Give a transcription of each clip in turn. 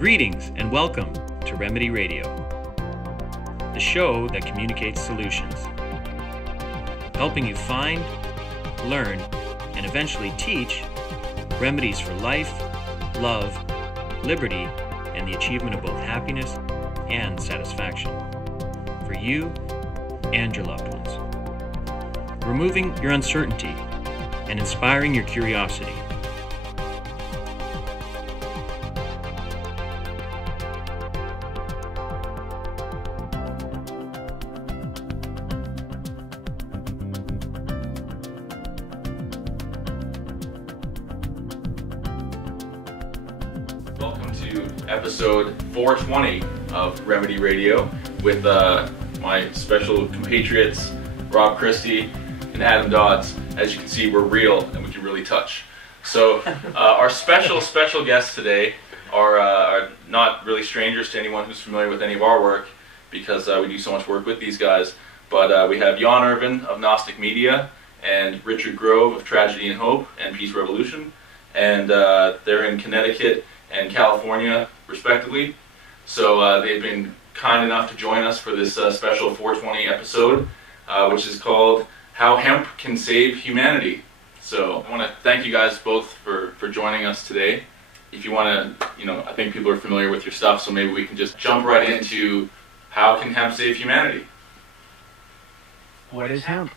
Greetings and welcome to Remedy Radio, the show that communicates solutions, helping you find, learn, and eventually teach remedies for life, love, liberty, and the achievement of both happiness and satisfaction for you and your loved ones, removing your uncertainty and inspiring your curiosity. Welcome to episode 420 of Remedy Radio with my special compatriots, Rob Christie and Adam Dodds. As you can see, we're real and we can really touch. So our special guests today are not really strangers to anyone who's familiar with any of our work because we do so much work with these guys. But we have Jan Irvin of Gnostic Media and Richard Grove of Tragedy and Hope and Peace Revolution. And they're in Connecticut and California, respectively. So they've been kind enough to join us for this special 420 episode, which is called How Hemp Can Save Humanity. So I want to thank you guys both for joining us today. If you want to, I think people are familiar with your stuff, so maybe we can just jump right into how can hemp save humanity? What is hemp?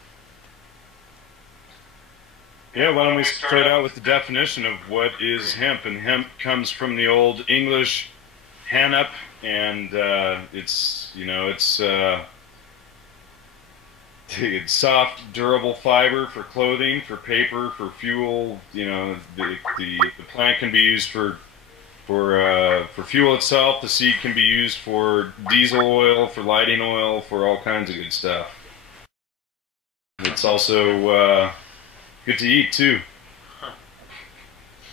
Yeah, why don't we start out with the definition of what is hemp? And hemp comes from the Old English hænep, and it's soft, durable fiber for clothing, for paper, for fuel. The plant can be used for fuel itself. The seed can be used for diesel oil, for lighting oil, for all kinds of good stuff. It's also good to eat too.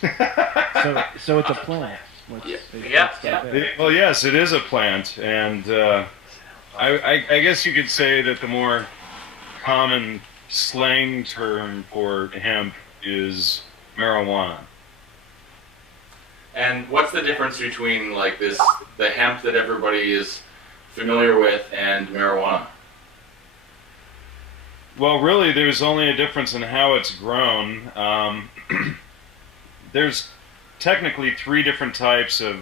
So it's a plant. Well, yes, it is a plant, and I guess you could say that the more common slang term for hemp is marijuana. And what's the difference between the hemp that everybody is familiar with and marijuana? Well, really, there's only a difference in how it's grown. There's technically three different types of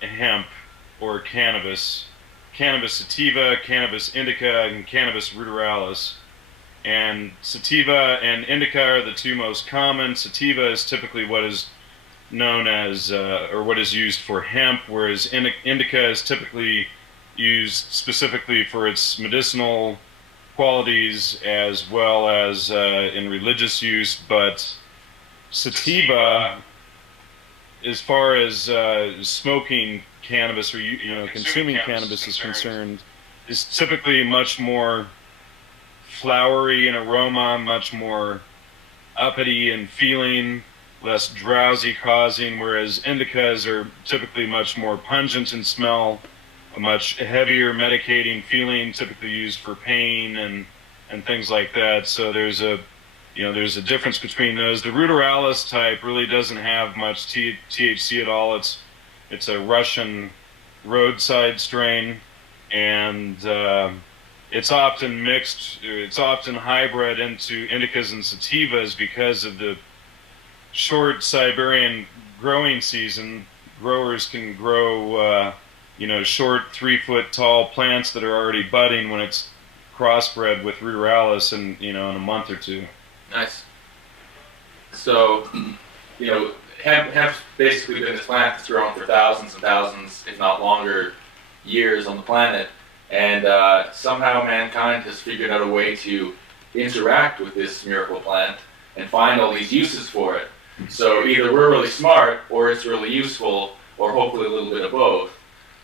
hemp or cannabis: cannabis sativa, cannabis indica, and cannabis ruderalis. And sativa and indica are the two most common. Sativa is typically what is known as, or what is used for hemp, whereas indica is typically used specifically for its medicinal qualities as well as in religious use. But sativa, as far as smoking cannabis or consuming cannabis is concerned, is typically much more flowery in aroma, much more uppity in feeling, less drowsy causing, whereas indicas are typically much more pungent in smell, a much heavier medicating feeling, typically used for pain and things like that. So there's a difference between those. The ruderalis type really doesn't have much THC at all. It's a Russian roadside strain, and it's often mixed. It's often hybrid into indicas and sativas because of the short Siberian growing season. Growers can grow short 3-foot tall plants that are already budding when it's crossbred with ruderalis in a month or two. Nice. So, hemp's basically been this plant that's grown for thousands and thousands, if not longer, years on the planet, and somehow mankind has figured out a way to interact with this miracle plant and find all these uses for it. So either we're really smart, or it's really useful, or hopefully a little bit of both.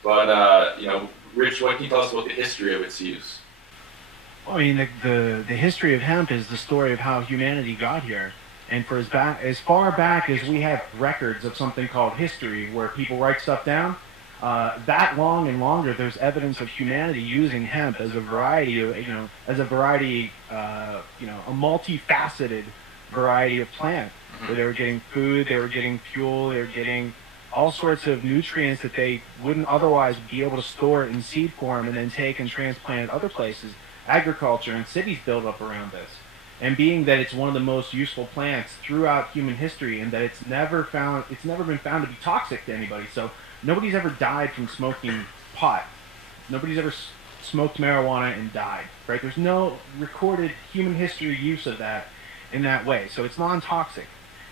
But, Rich, what can you tell us about the history of its use? Well, I mean, the history of hemp is the story of how humanity got here. And for as far back as we have records of something called history, where people write stuff down, that long and longer, there's evidence of humanity using hemp as a variety of, a multifaceted variety of plant. Where they were getting food, they were getting fuel, they were getting all sorts of nutrients that they wouldn't otherwise be able to store in seed form and then take and transplant other places. Agriculture and cities build up around this. And being that it's one of the most useful plants throughout human history, and that it's never been found to be toxic to anybody. So nobody's ever died from smoking pot. Nobody's ever smoked marijuana and died, right? There's no recorded human history use of that in that way. So it's non-toxic.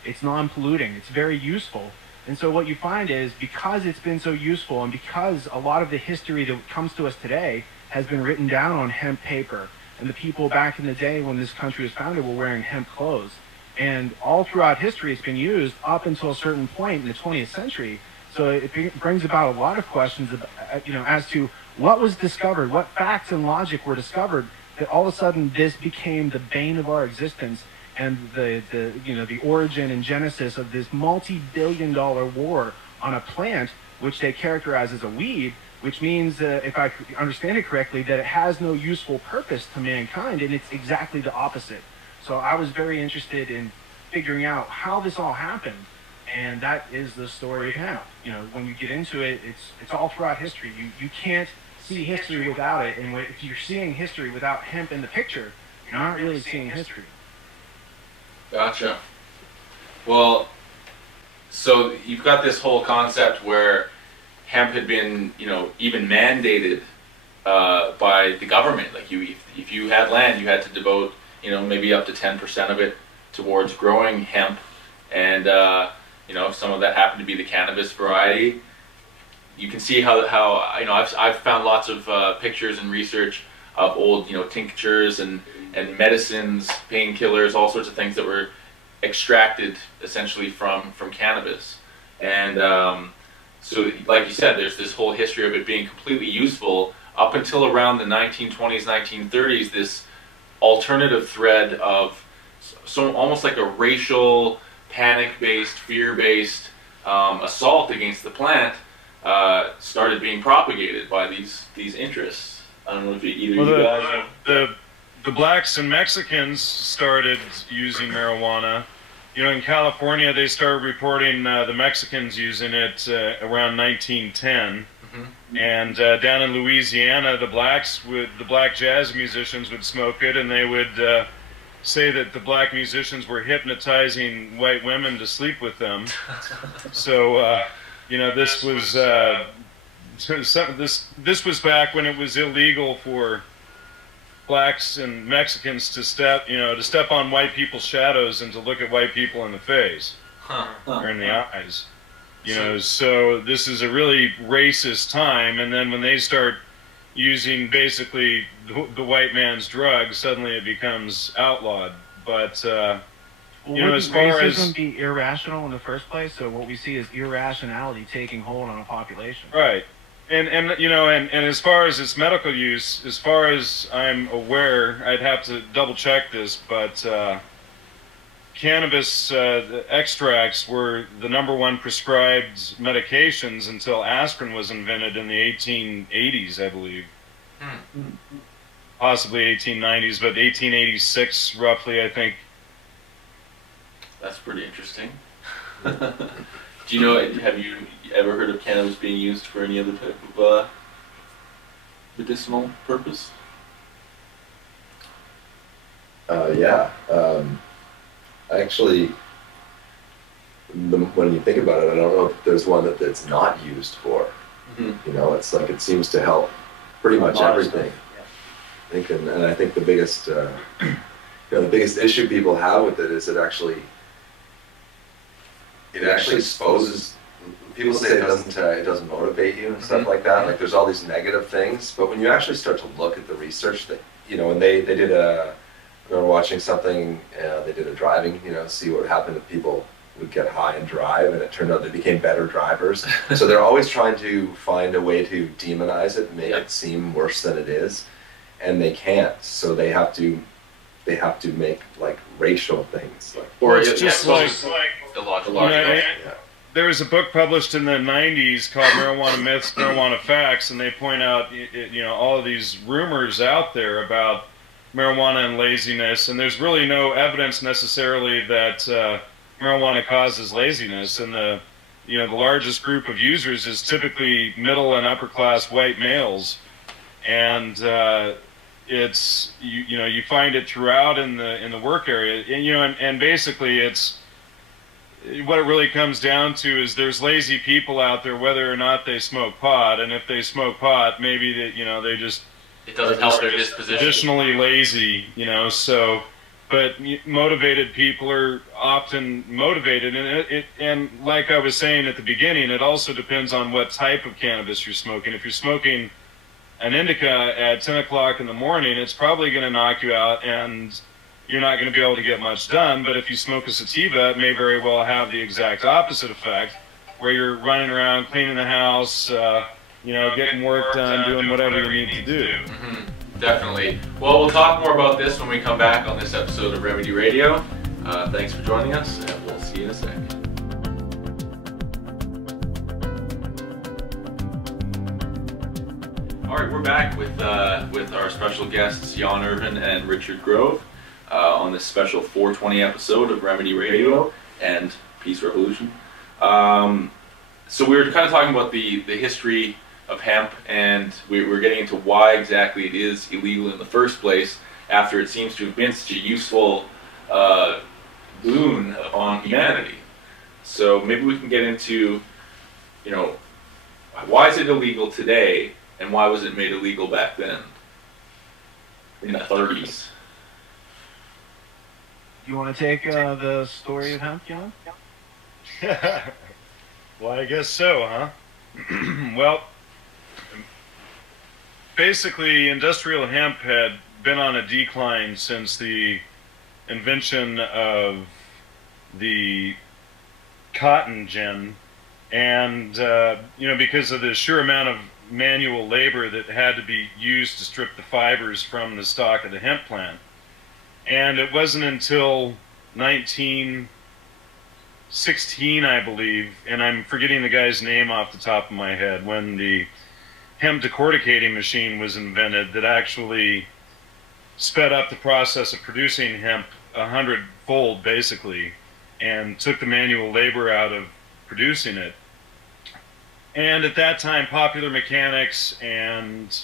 It's non-polluting. It's very useful. And so what you find is, because it's been so useful, and because a lot of the history that comes to us today has been written down on hemp paper, and the people back in the day when this country was founded were wearing hemp clothes, and all throughout history it's been used up until a certain point in the 20th century. So it brings about a lot of questions about, as to what was discovered, what facts and logic were discovered, that all of a sudden this became the bane of our existence, and the origin and genesis of this multi-billion-dollar war on a plant which they characterize as a weed, which means, if I understand it correctly, that it has no useful purpose to mankind, and it's exactly the opposite. So I was very interested in figuring out how this all happened, and that is the story of hemp. When you get into it, it's all throughout history. You can't see history without it, and if you're seeing history without hemp in the picture, you're not really seeing history. Gotcha. Well, so you've got this whole concept where hemp had been, even mandated by the government. Like if you had land, you had to devote, maybe up to 10% of it towards growing hemp, and if some of that happened to be the cannabis variety, you can see how I've found lots of pictures and research of old tinctures and medicines, painkillers, all sorts of things that were extracted essentially from cannabis. And so, like you said, there's this whole history of it being completely useful up until around the 1920s, 1930s, this alternative thread of almost like a racial, panic-based, fear-based assault against the plant started being propagated by these interests. I don't know if either of you guys... The blacks and Mexicans started using marijuana. In California, they started reporting the Mexicans using it around 1910. Mm-hmm. And down in Louisiana, the black jazz musicians would smoke it, and they would say that the black musicians were hypnotizing white women to sleep with them. So, this was this was back when it was illegal for blacks and Mexicans to step on white people's shadows and to look at white people in the face or in the eyes. So this is a really racist time. And then when they start using basically the white man's drug, suddenly it becomes outlawed. But as far as racism be irrational in the first place, so what we see is irrationality taking hold on a population. Right. And as far as its medical use, as far as I'm aware, I'd have to double check this, but cannabis extracts were the #1 prescribed medications until aspirin was invented in the 1880s, I believe. Possibly 1890s, but 1886 roughly, I think. That's pretty interesting. Have you ever heard of cannabis being used for any other type of medicinal purpose? Yeah. Actually, when you think about it, I don't know if there's one that it's not used for. Mm-hmm. It's like it seems to help pretty much everything. Yeah. I think the biggest, the biggest issue people have with it is it actually exposes. People say it doesn't motivate you and stuff like that. Like there's all these negative things, but when you actually start to look at the research that when they did I remember watching something. They did a driving, see what would happen if people would get high and drive, and it turned out they became better drivers. So they're always trying to find a way to demonize it, make it seem worse than it is, and they can't. So they have to make like racial things, or it's just like illogical. There was a book published in the 90s called Marijuana Myths, Marijuana Facts, and they point out all of these rumors out there about marijuana and laziness, and there's really no evidence necessarily that marijuana causes laziness. And the you know, the largest group of users is typically middle and upper class white males, and it's you know, you find it throughout in the work area, and you know, and basically it's what it really comes down to is there's lazy people out there, whether or not they smoke pot, and if they smoke pot, maybe that, you know, they just, it doesn't help their disposition. Additionally lazy, you know, so. But motivated people are often motivated, and and like I was saying at the beginning, it also depends on what type of cannabis you're smoking. If you're smoking an indica at 10 o'clock in the morning, it's probably going to knock you out, and you're not going to be able to get much done. But if you smoke a sativa, it may very well have the exact opposite effect, where you're running around cleaning the house, you know, getting work done, doing whatever you need to do. Mm-hmm. Definitely. Well, we'll talk more about this when we come back on this episode of Remedy Radio. Thanks for joining us, and we'll see you in a second. All right, we're back with our special guests, Jan Irvin and Richard Grove, on this special 420 episode of Remedy Radio and Peace Revolution. So we were kind of talking about the history of hemp, and we're getting into why exactly it is illegal in the first place, after it seems to have been such a useful boon upon humanity. So maybe we can get into, you know, why is it illegal today, and why was it made illegal back then, in the 30s? You want to take the story of hemp, John? Well, I guess so, huh? Well, basically, industrial hemp had been on a decline since the invention of the cotton gin, and you know, because of the sheer amount of manual labor that had to be used to strip the fibers from the stalk of the hemp plant. And it wasn't until 1916, I believe, and I'm forgetting the guy's name off the top of my head, when the hemp decorticating machine was invented, that actually sped up the process of producing hemp 100-fold, basically, and took the manual labor out of producing it. And at that time, Popular Mechanics and,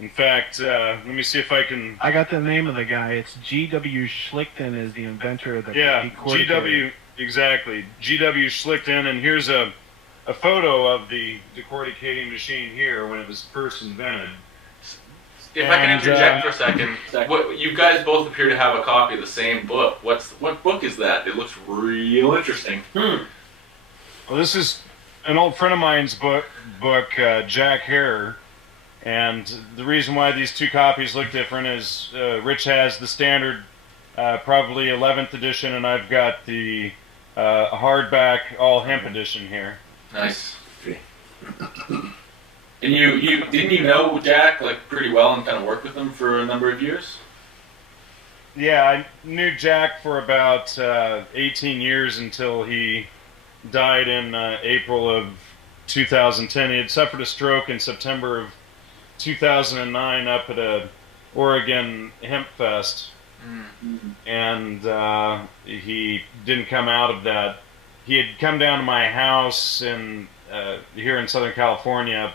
in fact, let me see if I can... I got the name of the guy. It's G.W. Schlichten is the inventor of the... Yeah, G.W. Exactly. G.W. Schlichten, and here's a photo of the decorticating machine here when it was first invented. If I can interject for a second, you guys both appear to have a copy of the same book. What book is that? It looks real interesting. Well, this is an old friend of mine's book, Jack Hare, and the reason why these two copies look different is Rich has the standard, probably 11th edition, and I've got the hardback all hemp edition here. Nice. And you didn't you know Jack like pretty well and kind of worked with him for a number of years? Yeah, I knew Jack for about 18 years until he died in April of 2010. He had suffered a stroke in September of 2009 up at a Oregon Hemp Fest, and he didn't come out of that. He had come down to my house here in Southern California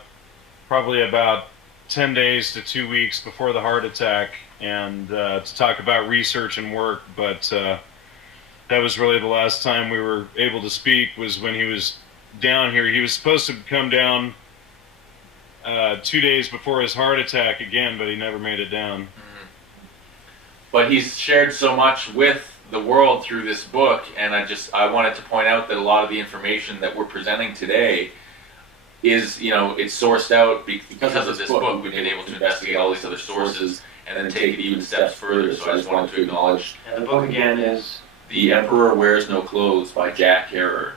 probably about 10 days to 2 weeks before the heart attack, and to talk about research and work, but that was really the last time we were able to speak, was when he was down here. He was supposed to come down 2 days before his heart attack again, but he never made it down. But he's shared so much with the world through this book, and I wanted to point out that a lot of the information that we're presenting today is, you know, it's sourced out because of this book. We've been able to investigate all these other sources and then take it even steps further. So I just wanted to acknowledge. And the book again is The Emperor Wears No Clothes by Jack Hare.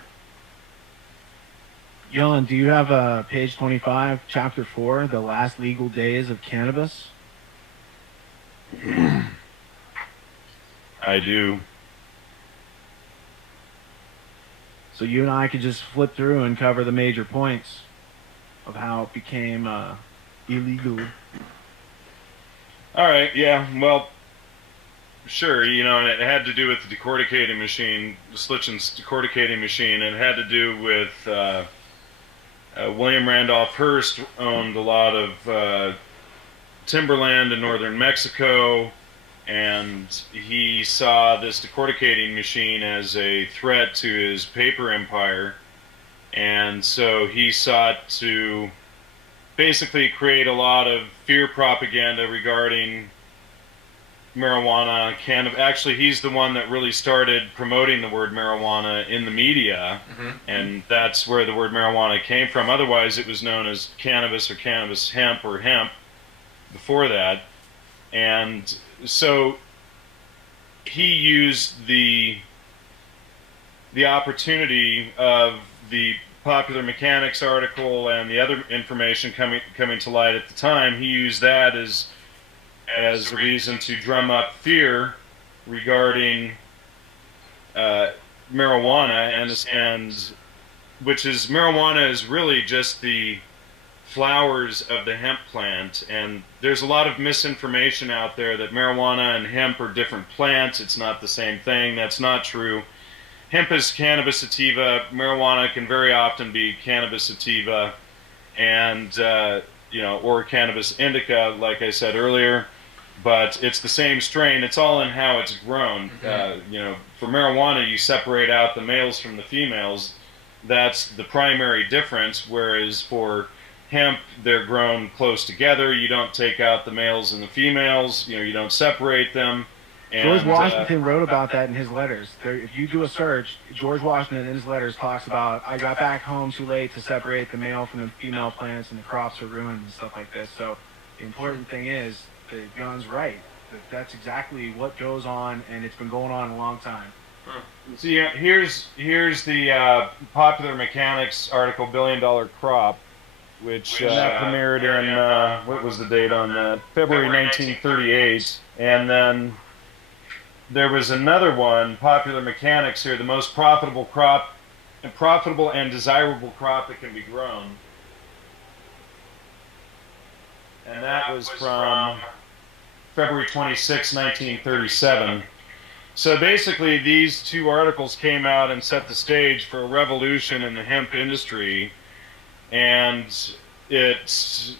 Jan, do you have page 25, chapter 4, The Last Legal Days of Cannabis? I do. So you and I could just flip through and cover the major points of how it became illegal. All right, yeah, well, Sure, and it had to do with the decorticating machine, the Schlichten's decorticating machine, and it had to do with William Randolph Hearst owned a lot of timberland in northern Mexico, and he saw this decorticating machine as a threat to his paper empire, and so he sought to basically create a lot of fear propaganda regarding marijuana. Actually, he's the one that really started promoting the word marijuana in the media, and that's where the word marijuana came from. Otherwise, it was known as cannabis or cannabis hemp or hemp before that. And so he used the opportunity of the Popular Mechanics article and the other information coming to light at the time. He used that as a reason to drum up fear regarding marijuana, and marijuana is really just the flowers of the hemp plant, and there's a lot of misinformation out there that marijuana and hemp are different plants. It's not the same thing. That's not true. Hemp is cannabis sativa. Marijuana can very often be cannabis sativa, and or cannabis indica, like I said earlier. But it's the same strain. It's all in how it's grown. For marijuana, you separate out the males from the females. That's the primary difference. Whereas for hemp, they're grown close together. You don't take out the males and the females. You don't separate them. And, George Washington wrote about that in his letters. If you do a search, George Washington in his letters talks about, I got back home too late to separate the male from the female plants, and the crops are ruined and stuff like this. So the important thing is that John's right. That's exactly what goes on, and it's been going on a long time. So here's the Popular Mechanics article, $1 Billion Crop, which premiered in, what was the date on that? February 1938. And then there was another one, Popular Mechanics here, the most profitable and desirable crop that can be grown. And that was from February 26, 1937. So basically, these two articles came out and set the stage for a revolution in the hemp industry, and it's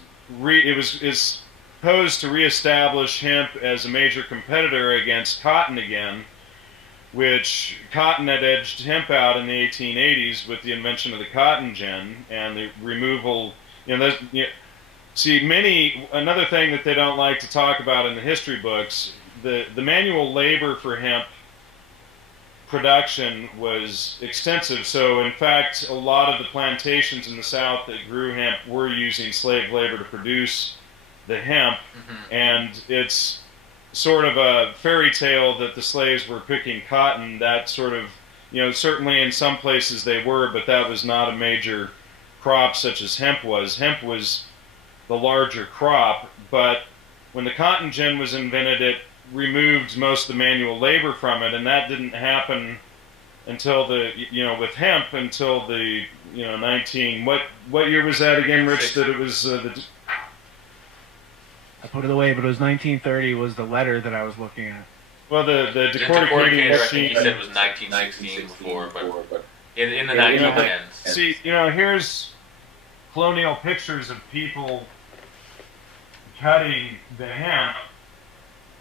posed to reestablish hemp as a major competitor against cotton again, which cotton had edged hemp out in the 1880s with the invention of the cotton gin and the removal. Another thing that they don't like to talk about in the history books, the manual labor for hemp production was extensive. So in fact, a lot of the plantations in the South that grew hemp were using slave labor to produce the hemp, and it's sort of a fairy tale that the slaves were picking cotton. That sort of, certainly in some places they were, but that was not a major crop such as hemp was. Hemp was the larger crop, but when the cotton gin was invented, it removed most of the manual labor from it, and that didn't happen until with hemp until the, 19, what year was that again, Rich, that it was, I put it away, but it was 1930 was the letter that I was looking at. Well, the decorticating I think machine. he said it was 1916 before, but in the 1910s. See, here's colonial pictures of people cutting the hemp,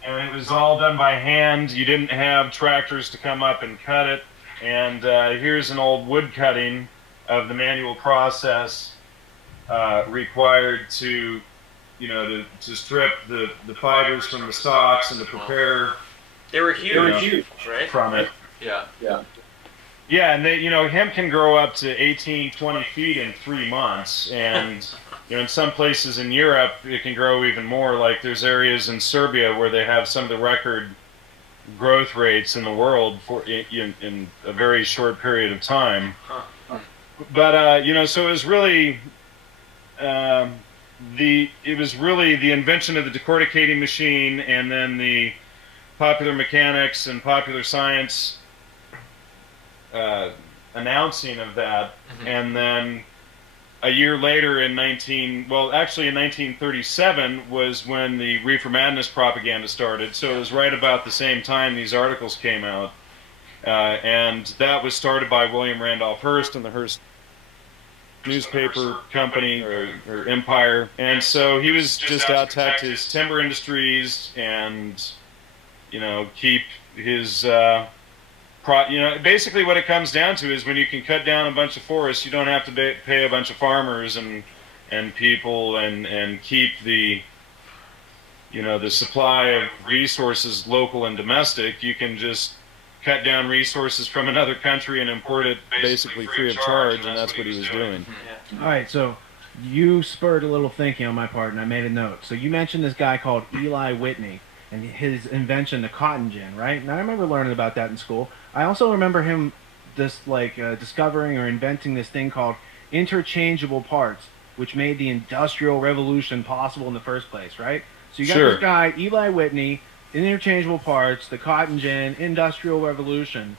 and it was all done by hand. You didn't have tractors to come up and cut it. And here's an old wood cutting of the manual process required to strip the fibers from the stalks and to prepare. They were huge, right? From it. Yeah. Yeah, and they, hemp can grow up to 18, 20 feet in 3 months, and in some places in Europe it can grow even more. Like there's areas in Serbia where they have some of the record growth rates in the world for in a very short period of time. But so it was really. It was really the invention of the decorticating machine, and then the Popular Mechanics and Popular Science announcing of that, and then a year later in 1937 was when the Reefer Madness propaganda started. So it was right about the same time these articles came out. And that was started by William Randolph Hearst and the Hearst newspaper company or empire. And so he was just out to protect his timber industries and, you know, keep his, basically what it comes down to is when you can cut down a bunch of forests, you don't have to pay a bunch of farmers and people and keep the, you know, the supply of resources local and domestic. You can just cut down resources from another country and import it basically free of charge, and that's what he was doing. All right, so you spurred a little thinking on my part, and I made a note. So you mentioned this guy called Eli Whitney and his invention, the cotton gin, right? And I remember learning about that in school. I also remember him discovering or inventing this thing called interchangeable parts, which made the Industrial Revolution possible in the first place, right? So you got this guy, Eli Whitney, interchangeable parts, the cotton gin, Industrial Revolution,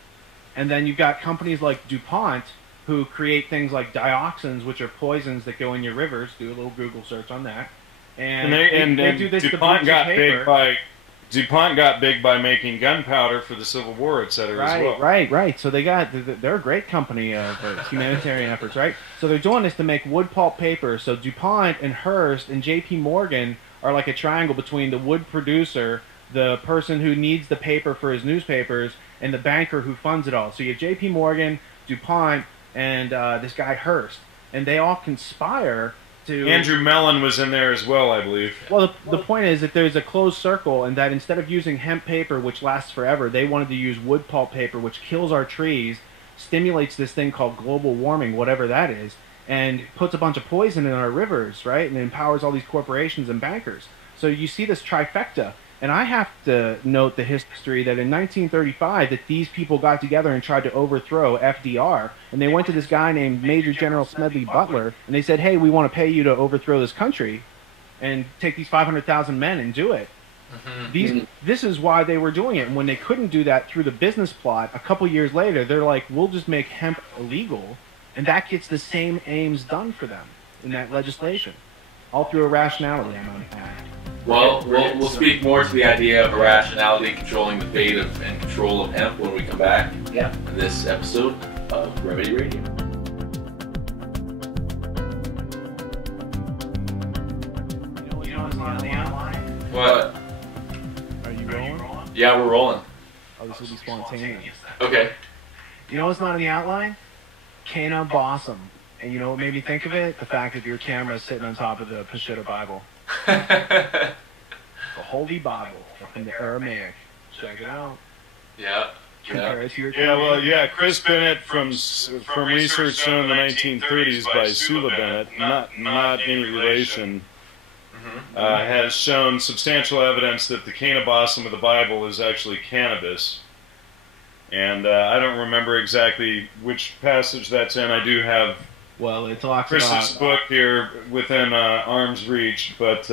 and then you've got companies like DuPont who create things like dioxins, which are poisons that go in your rivers. Do a little Google search on that. And they do this DuPont to bleach paper. DuPont got big by making gunpowder for the Civil War, etc. as well. Right. So they're a great company of humanitarian efforts, right? So they're doing this to make wood pulp paper. So DuPont and Hearst and J.P. Morgan are like a triangle between the wood producer, the person who needs the paper for his newspapers, and the banker who funds it all. So you have J.P. Morgan, DuPont, and this guy Hearst, and they all conspire to... Andrew Mellon was in there as well, I believe. Well, the point is that there's a closed circle, and that instead of using hemp paper, which lasts forever, they wanted to use wood pulp paper, which kills our trees, stimulates this thing called global warming, whatever that is, and puts a bunch of poison in our rivers, right? And empowers all these corporations and bankers. So you see this trifecta. And I have to note the history that in 1935 that these people got together and tried to overthrow FDR. And they went to this guy named Major General Smedley Butler, and they said, hey, we want to pay you to overthrow this country and take these 500,000 men and do it. This is why they were doing it. And when they couldn't do that through the business plot, a couple years later, they're like, we'll just make hemp illegal. And that gets the same aims done for them in that legislation. All through irrationality, I'm on that. Well, we'll speak more to the idea of irrationality controlling the fate of and control of hemp when we come back in this episode of Remedy Radio. You know what's on the outline? What? Are you rolling? Yeah, we're rolling. Oh, this will be spontaneous. Okay. You know what's not on the outline? Cannabis. And you know what made me think of it? The fact that your camera is sitting on top of the Peshitta Bible. The Holy Bible in the Aramaic. Check it out. Yeah. Compare it to your Chris Bennett from research done in the 1930s by Sula Bennett, not any relation, has shown substantial evidence that the cannabis of the Bible is actually cannabis. And I don't remember exactly which passage that's in. I do have it talks Chris's book here within arm's reach, but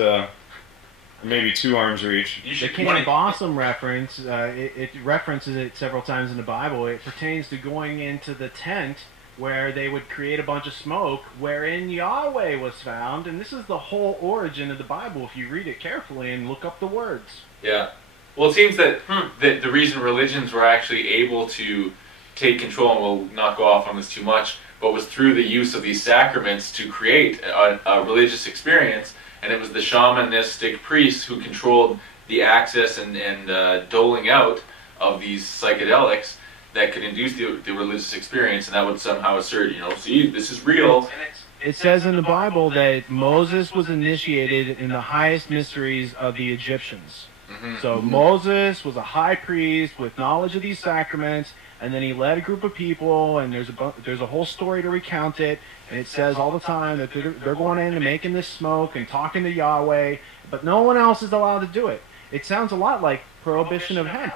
maybe 2 arms reach. The cannabis reference, it references it several times in the Bible. It pertains to going into the tent where they would create a bunch of smoke wherein Yahweh was found. And this is the whole origin of the Bible if you read it carefully and look up the words. Yeah. Well, it seems that the reason religions were actually able to take control, and we'll not go off on this too much, but was through the use of these sacraments to create a religious experience, and it was the shamanistic priests who controlled the access and doling out of these psychedelics that could induce the religious experience, and that would somehow assert, see, this is real. It says in the Bible that Moses was initiated in the highest mysteries of the Egyptians. So Moses was a high priest with knowledge of these sacraments, and then he led a group of people, and there's a whole story to recount it, and it says all the time that they're going in and making this smoke and talking to Yahweh, but no one else is allowed to do it. It sounds a lot like Prohibition of hemp,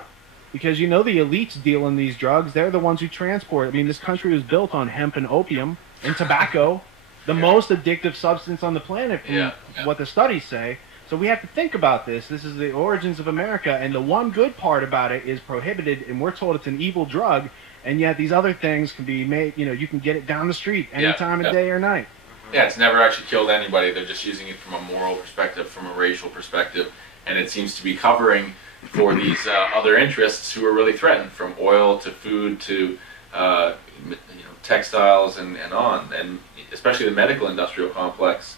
because the elites deal in these drugs. They're the ones who transport. I mean, this country was built on hemp and opium and tobacco, the most addictive substance on the planet from what the studies say. So we have to think about this. This is the origins of America, and the one good part about it is prohibited, and we're told it's an evil drug, and yet these other things can be made, you can get it down the street any time of day or night. Yeah, it's never actually killed anybody. They're just using it from a moral perspective, from a racial perspective, and it seems to be covering for these other interests who are really threatened, from oil to food to textiles and on, and especially the medical industrial complex.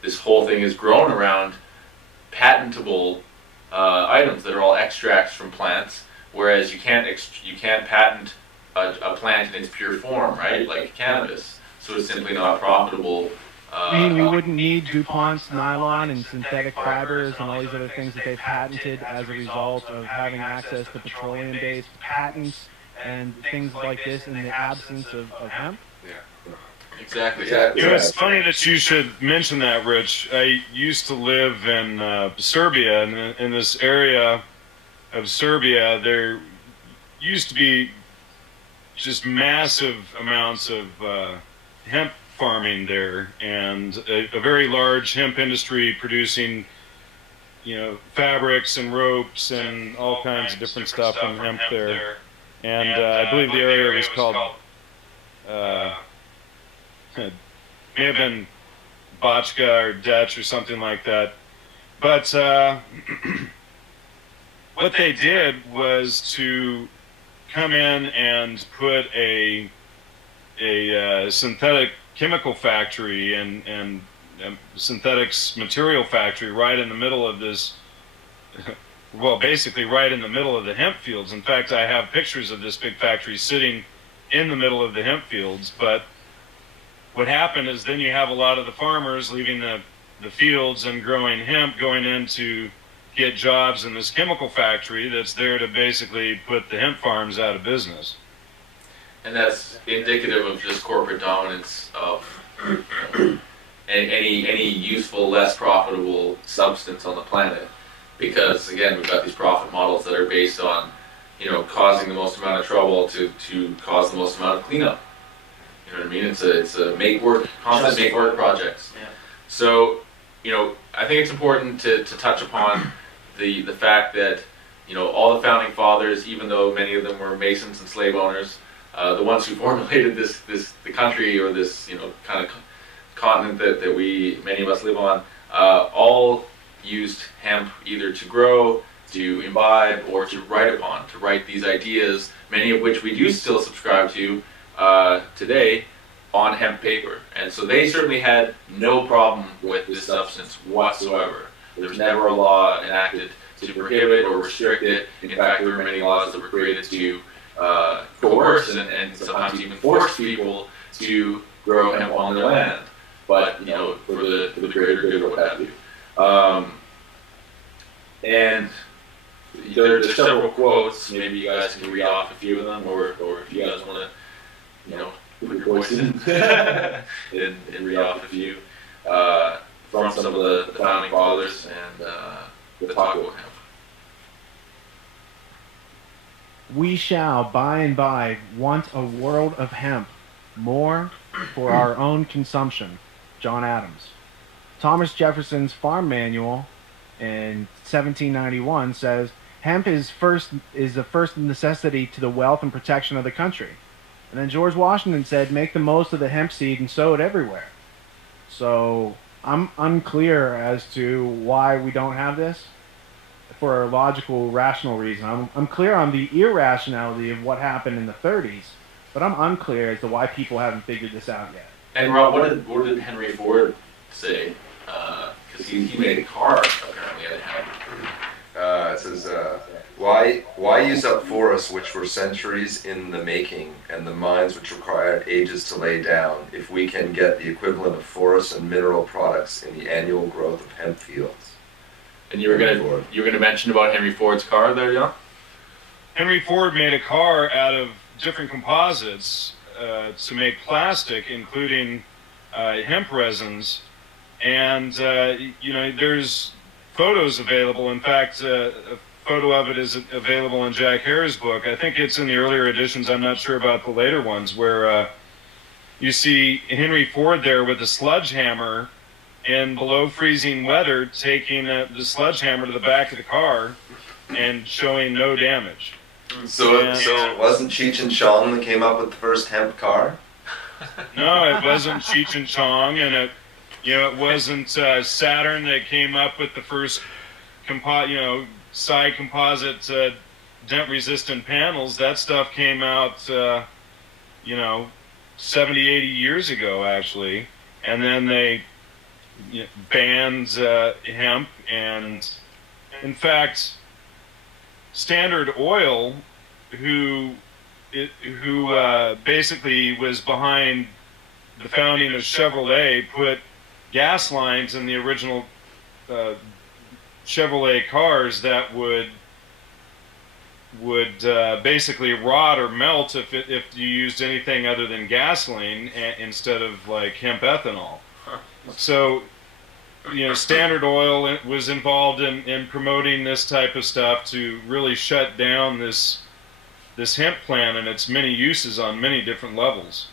This whole thing is grown around patentable items that are all extracts from plants, whereas you can't patent a plant in its pure form, right? Like cannabis. So it's simply not profitable. We wouldn't need DuPont's nylon and synthetic fibers and all these other things that they've patented as a result of having access to petroleum-based patents and things like this in the absence of hemp. Yeah, exactly. Yeah. It's funny that you should mention that, Rich. I used to live in Serbia, and in this area of Serbia, there used to be just massive amounts of hemp farming there, and a very large hemp industry producing, fabrics and ropes and all kinds of different stuff from hemp there. And I believe the area was called, it may have been Bachka or Dutch or something like that. But what they did was to come in and put a synthetic chemical factory and synthetics material factory right in the middle of this, well, basically right in the middle of the hemp fields. In fact, I have pictures of this big factory sitting in the middle of the hemp fields. But what happened is then you have a lot of the farmers leaving the fields and growing hemp, going in to get jobs in this chemical factory that's there to basically put the hemp farms out of business. And that's indicative of just corporate dominance of any useful, less profitable substance on the planet. Because again, we've got these profit models that are based on, causing the most amount of trouble to cause the most amount of cleanup. You know what I mean? It's a constant make work projects. Yeah. So, I think it's important to touch upon the fact that, all the founding fathers, even though many of them were Masons and slave owners, the ones who formulated the country or this, kind of continent that many of us live on, all used hemp either to grow, to imbibe, or to write upon, to write these ideas, many of which we do still subscribe to today, on hemp paper. And so they certainly had no problem with this substance whatsoever. There was never a law enacted to prohibit or restrict it. In fact, there were many laws that were created to coerce and sometimes even force people to grow hemp on their land, but for the greater good or what have you. And there's several quotes. Maybe you guys can read off a few of them, or if you guys want to, put your voice in and read off a few from some of the founding fathers and the talk about hemp. We shall by and by want a world of hemp, more for our own consumption. John Adams. Thomas Jefferson's Farm Manual in 1791 says, hemp is the first necessity to the wealth and protection of the country. And then George Washington said, make the most of the hemp seed and sow it everywhere. So I'm unclear as to why we don't have this for a logical, rational reason. I'm clear on the irrationality of what happened in the 30s, but I'm unclear as to why people haven't figured this out yet. And Rob, what did Henry Ford say? Because he made a car apparently out of hemp. It says, why use up forests which were centuries in the making and the mines which required ages to lay down if we can get the equivalent of forests and mineral products in the annual growth of hemp fields? And you were gonna mention about Henry Ford's car there, John? Henry Ford made a car out of different composites to make plastic, including hemp resins, and there's photos available. In fact, a photo of it is available in Jack Hare's book. I think it's in the earlier editions. I'm not sure about the later ones, where you see Henry Ford there with a sledgehammer in below freezing weather, taking the sledgehammer to the back of the car and showing no damage. So it wasn't Cheech and Chong that came up with the first hemp car? No, it wasn't Cheech and Chong, and it wasn't Saturn that came up with the first side composite dent-resistant panels. That stuff came out, 70, 80 years ago, actually. And then they banned hemp, and in fact, Standard Oil, who basically was behind the founding of Chevrolet, put gas lines in the original Chevrolet cars that would basically rot or melt if you used anything other than gasoline instead of like hemp ethanol. So, Standard Oil was involved in promoting this type of stuff to really shut down this hemp plant and its many uses on many different levels.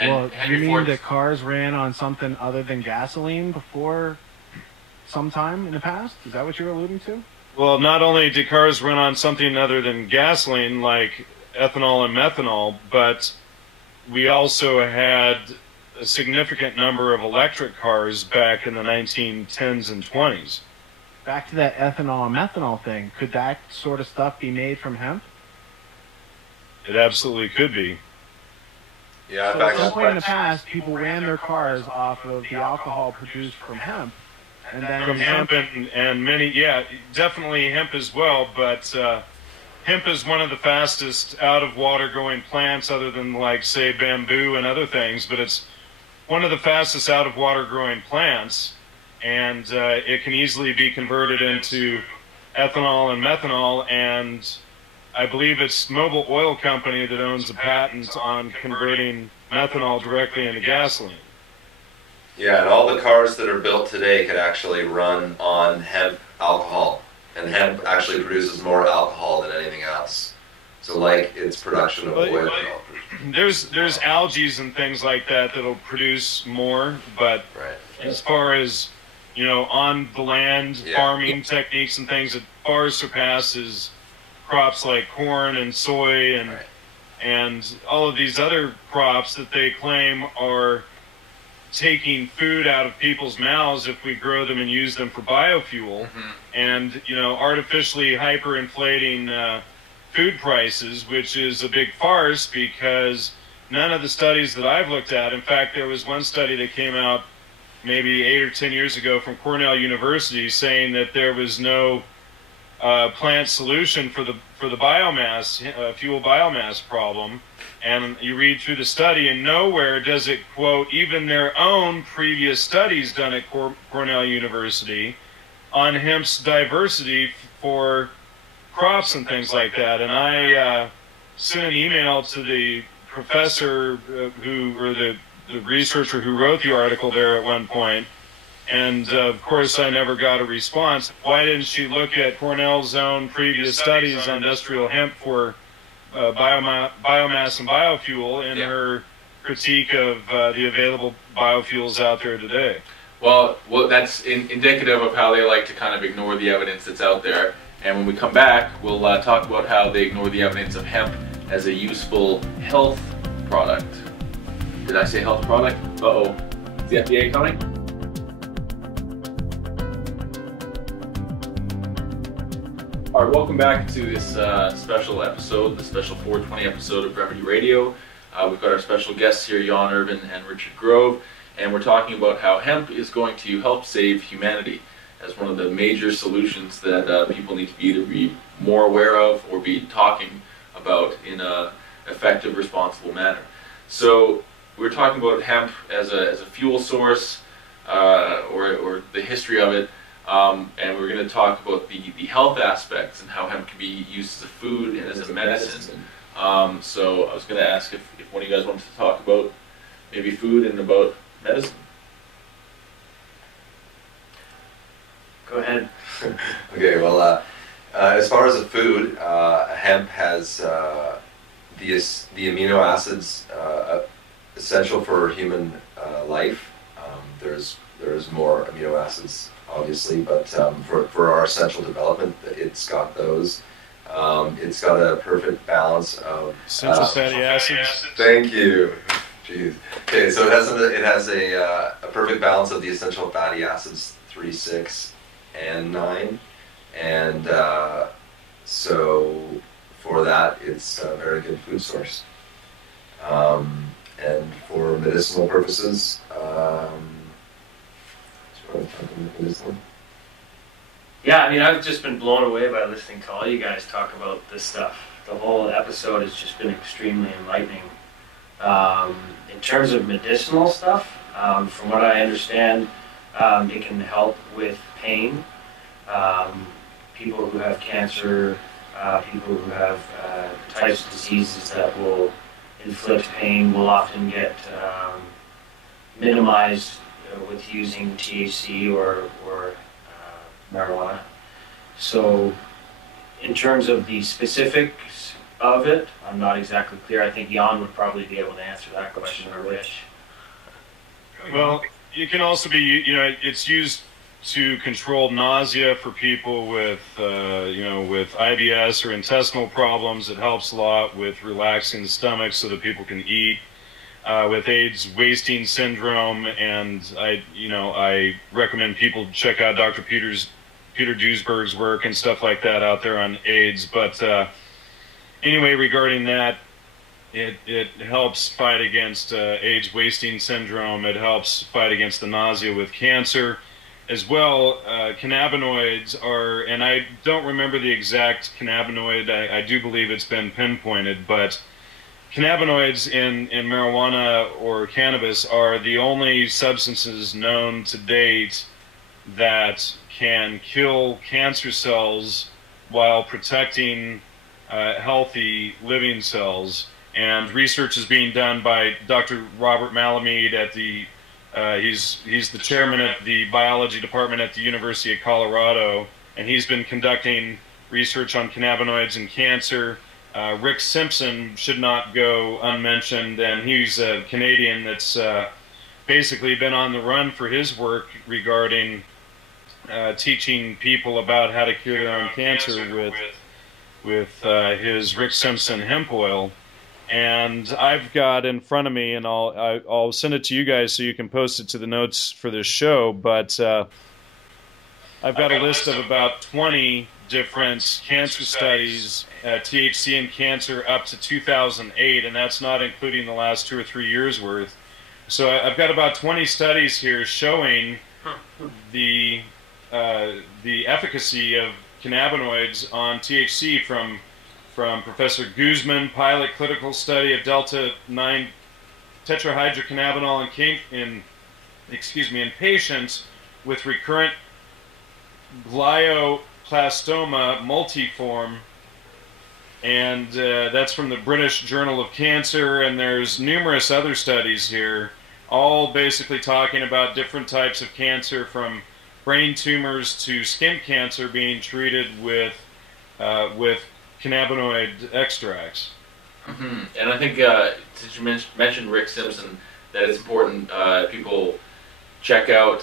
Well, you mean that cars ran on something other than gasoline before sometime in the past? Is that what you're alluding to? Well, not only did cars run on something other than gasoline, like ethanol and methanol, but we also had a significant number of electric cars back in the 1910s and 20s. Back to that ethanol and methanol thing, could that sort of stuff be made from hemp? It absolutely could be. Yeah, So at some point in the past, people ran their cars off of the alcohol produced from hemp. And then From hemp and many, definitely hemp as well, but hemp is one of the fastest out-of-water growing plants other than, like, say, bamboo and other things, but it's one of the fastest out-of-water growing plants, and it can easily be converted into ethanol and methanol, and I believe it's Mobil Oil Company that owns a patent on converting methanol directly into gasoline. Yeah, and all the cars that are built today could actually run on hemp alcohol. And hemp actually produces more alcohol than anything else. So like its production of oil. There's algae and things like that that'll produce more, but as far as, on the land farming techniques and things, it far surpasses crops like corn and soy and all of these other crops that they claim are taking food out of people's mouths if we grow them and use them for biofuel, and artificially hyperinflating food prices, which is a big farce because none of the studies that I've looked at, in fact, there was one study that came out maybe 8 or 10 years ago from Cornell University saying that there was no plant solution for the biomass fuel biomass problem. And you read through the study, and nowhere does it quote even their own previous studies done at Cornell University on hemp's diversity for crops and things like that. And I sent an email to the professor the researcher who wrote the article there at one point, and of course I never got a response. Why didn't she look at Cornell's own previous studies on industrial hemp for biomass and biofuel in her critique of the available biofuels out there today? Well, that's indicative of how they like to kind of ignore the evidence that's out there. And when we come back, we'll talk about how they ignore the evidence of hemp as a useful health product. Did I say health product? Uh-oh. Is the FDA coming? All right, welcome back to this special episode, the special 420 episode of Remedy Radio. We've got our special guests here, Jan Irvin and Richard Grove, and we're talking about how hemp is going to help save humanity as one of the major solutions that people need to be either be more aware of or be talking about in an effective, responsible manner. So we're talking about hemp as a fuel source or the history of it. And we're going to talk about the health aspects and how hemp can be used as a food and as a medicine. So I was going to ask if one of you guys wanted to talk about maybe food and about medicine. Go ahead. Okay, well, as far as the food, hemp has the amino acids essential for human life. There's more amino acids, obviously, but for our essential development, it's got those. It's got a perfect balance of essential fatty acids. Thank you. Jeez. Okay, so it has a perfect balance of the essential fatty acids 3, 6, and 9, and so for that, it's a very good food source. And for medicinal purposes, yeah, I mean, I've just been blown away by listening to all you guys talk about this stuff. The whole episode has just been extremely enlightening. In terms of medicinal stuff, from what I understand, it can help with pain. People who have cancer, people who have types of diseases that will inflict pain will often get minimized with using THC or marijuana. So in terms of the specifics of it, I'm not exactly clear. I think Jan would probably be able to answer that question, or Rich. Well, it can also be, it's used to control nausea for people with, with IBS or intestinal problems. It helps a lot with relaxing the stomach so that people can eat. With AIDS wasting syndrome, and I recommend people check out Dr. Peter Duesberg's work and stuff like that out there on AIDS. But anyway, regarding that, it helps fight against AIDS wasting syndrome. It helps fight against the nausea with cancer. As well, cannabinoids are, and I don't remember the exact cannabinoid, I do believe it's been pinpointed, but cannabinoids in marijuana or cannabis are the only substances known to date that can kill cancer cells while protecting healthy living cells. And research is being done by Dr. Robert Malamud at the he's the chairman of the biology department at the University of Colorado, and he's been conducting research on cannabinoids and cancer. Rick Simpson should not go unmentioned, and he's a Canadian that's basically been on the run for his work regarding teaching people about how to cure their own cancer with his Rick Simpson hemp oil. And I've got in front of me, and I'll send it to you guys so you can post it to the notes for this show, but I've got a list of about 20 different cancer studies, THC and cancer up to 2008, and that's not including the last 2 or 3 years worth. So I've got about 20 studies here showing the efficacy of cannabinoids on THC from Professor Guzman, pilot clinical study of delta-9 tetrahydrocannabinol in patients with recurrent glioblastoma multiforme, and that's from the British Journal of Cancer. And there's numerous other studies here, all basically talking about different types of cancer, from brain tumors to skin cancer, being treated with cannabinoid extracts. Mm-hmm. And I think since you mentioned Rick Simpson, that it's important people check out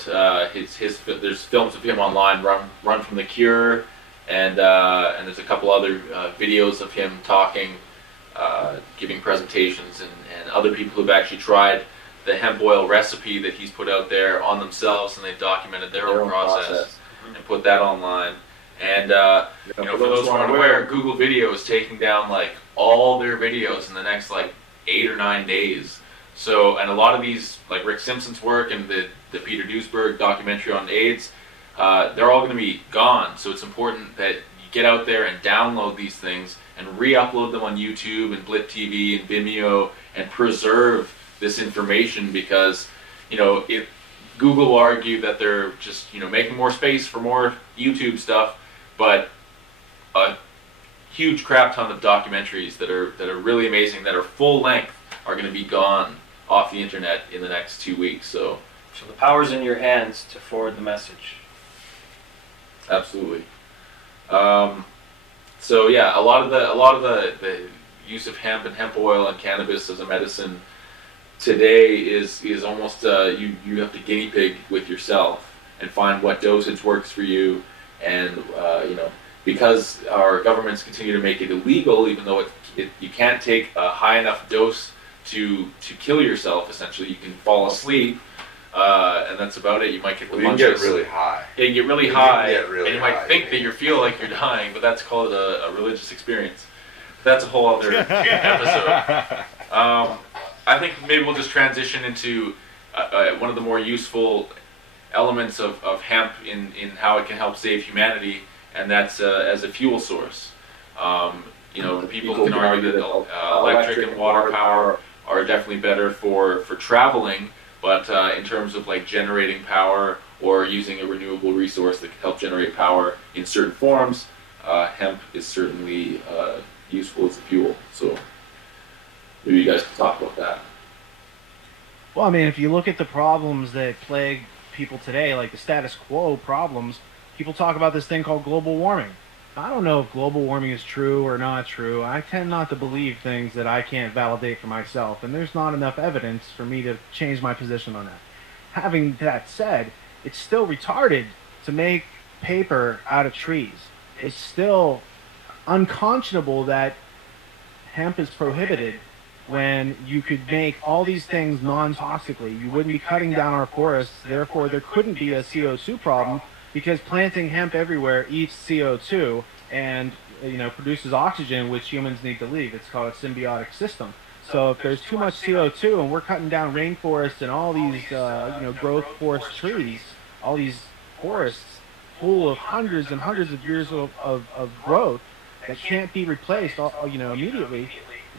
his there's films of him online, Run from the Cure, and there's a couple other videos of him talking, giving presentations, and other people who've actually tried the hemp oil recipe that he's put out there on themselves, and they've documented their own process and put that online. And for those who aren't aware, Google Video is taking down like all their videos in the next like 8 or 9 days. So, and a lot of these, like Rick Simpson's work and the Peter Duesberg documentary on AIDS, they're all going to be gone. So it's important that you get out there and download these things and re-upload them on YouTube and Blip TV and Vimeo and preserve this information, because if Google will argue that they're just making more space for more YouTube stuff, but a huge crap ton of documentaries that are really amazing, that are full length, are going to be gone off the internet in the next 2 weeks. So the power's in your hands to forward the message. Absolutely. So yeah, a lot of the use of hemp and hemp oil and cannabis as a medicine today is almost you have to guinea pig with yourself and find what dosage works for you, and because our governments continue to make it illegal, even though you can't take a high enough dose to kill yourself. Essentially, you can fall asleep, and that's about it. You might get the munchies. You can get really high. Yeah, you get really high, really and you might think that you feel like you're dying, but that's called a religious experience. That's a whole other episode. I think maybe we'll just transition into one of the more useful elements of hemp in how it can help save humanity, and that's as a fuel source. People can argue that electric and water power are definitely better for traveling, but in terms of like generating power or using a renewable resource that can help generate power in certain forms, hemp is certainly useful as a fuel. So maybe you guys can talk about that. Well, I mean, if you look at the problems that plague people today, like the status quo problems, people talk about this thing called global warming. I don't know if global warming is true or not true. I tend not to believe things that I can't validate for myself, and there's not enough evidence for me to change my position on that. Having that said, it's still retarded to make paper out of trees. It's still unconscionable that hemp is prohibited when you could make all these things non-toxically. You wouldn't be cutting down our forests, therefore there couldn't be a CO2 problem, because planting hemp everywhere eats CO2 and produces oxygen, which humans need to leave. It's called a symbiotic system. So if there's too much CO2 and we're cutting down rainforests and all these growth forest trees, all these forests full of hundreds and hundreds of years of growth that can't be replaced immediately,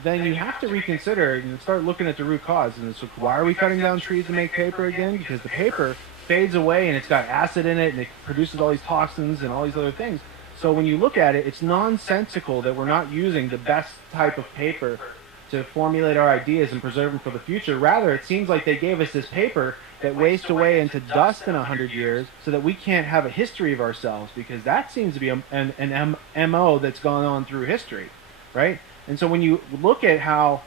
then you have to reconsider and start looking at the root cause. And so why are we cutting down trees to make paper again? Because the paper fades away and it's got acid in it and it produces all these toxins and all these other things. So when you look at it, it's nonsensical that we're not using the best type of paper to formulate our ideas and preserve them for the future. Rather, it seems like they gave us this paper that wastes away into dust in 100 years so that we can't have a history of ourselves, because that seems to be an MO that's gone on through history, right? And so when you look at how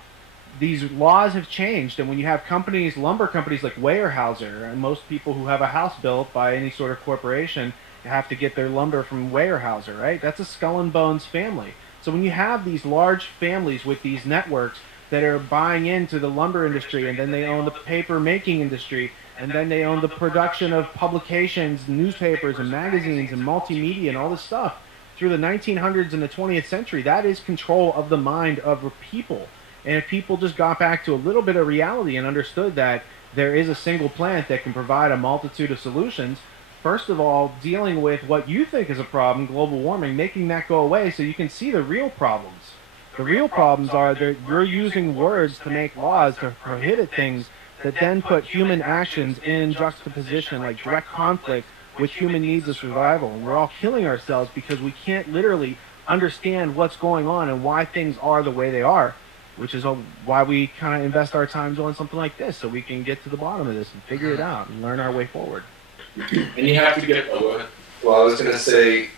these laws have changed, and when you have companies, lumber companies like Weyerhaeuser, and most people who have a house built by any sort of corporation have to get their lumber from Weyerhaeuser, right? That's a skull and bones family. So when you have these large families with these networks that are buying into the lumber industry, and then they own the paper making industry, and then they own the production of publications, newspapers and magazines and multimedia and all this stuff through the 1900s and the 20th century, that is control of the mind of people. And if people just got back to a little bit of reality and understood that there is a single plant that can provide a multitude of solutions, first of all, dealing with what you think is a problem, global warming, making that go away so you can see the real problems. The real problems are that you're using words to make laws to prohibit things that then put human actions in juxtaposition, like direct conflict with human needs of survival. And we're all killing ourselves because we can't literally understand what's going on and why things are the way they are, which is why we kind of invest our time doing something like this, so we can get to the bottom of this and figure it out and learn our way forward. And you have to get... Oh, go ahead. Well, I was going to say,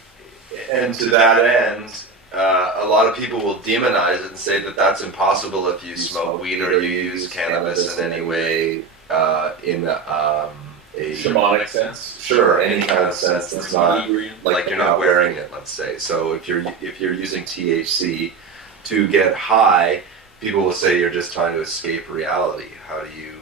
and to that end, a lot of people will demonize it and say that that's impossible if you smoke weed or you use cannabis in any way in a shamanic sense. Sure, any kind of sense that's not like you're not wearing it, let's say. So if you're using THC to get high, people will say you're just trying to escape reality. How do you...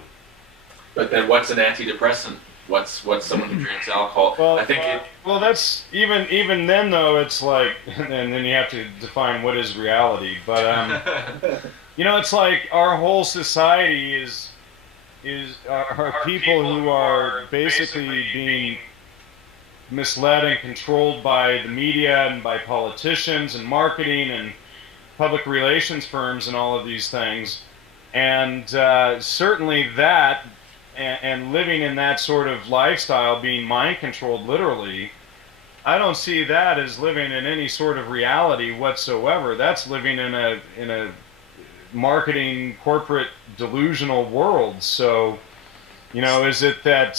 But then what's an antidepressant? What's someone who drinks alcohol? Well, I think well, that's even then though. It's like, and then you have to define what is reality. But it's like our whole society is people who are basically being misled and controlled by the media and by politicians and marketing and public relations firms and all of these things, and certainly that. And living in that sort of lifestyle, being mind-controlled literally, I don't see that as living in any sort of reality whatsoever. That's living in a marketing, corporate, delusional world. So, is it that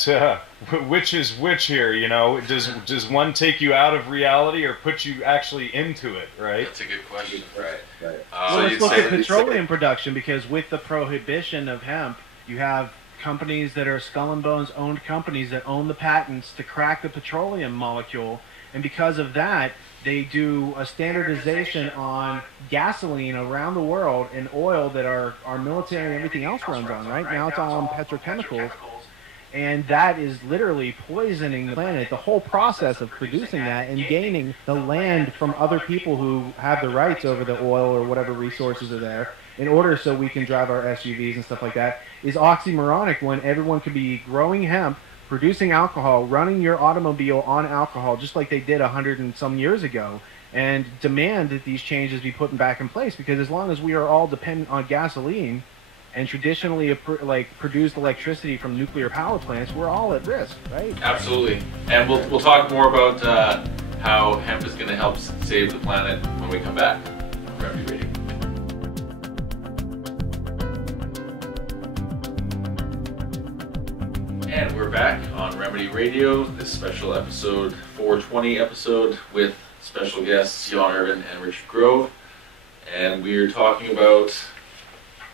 which is which here? Does one take you out of reality or put you actually into it? Right. That's a good question. Right. Well, let's look at petroleum production, because with the prohibition of hemp, you have companies that are skull and bones owned companies that own the patents to crack the petroleum molecule, and because of that, They do a standardization on gasoline around the world and oil that our military and everything else runs on. Right now it's all on petrochemicals. And that is literally poisoning the planet. The whole process of producing that and gaining the land from other people who have the rights over the oil or whatever resources are there in order so we can drive our SUVs and stuff like that is oxymoronic when everyone could be growing hemp, producing alcohol, running your automobile on alcohol just like they did 100 and some years ago, and demand that these changes be put back in place, because as long as we are all dependent on gasoline and traditionally produced electricity from nuclear power plants, we're all at risk, right? Absolutely. And we'll talk more about how hemp is going to help save the planet when we come back on Remedy Radio. And we're back on Remedy Radio, this special episode 420 episode with special guests Jan Irvin and Richard Grove. And we're talking about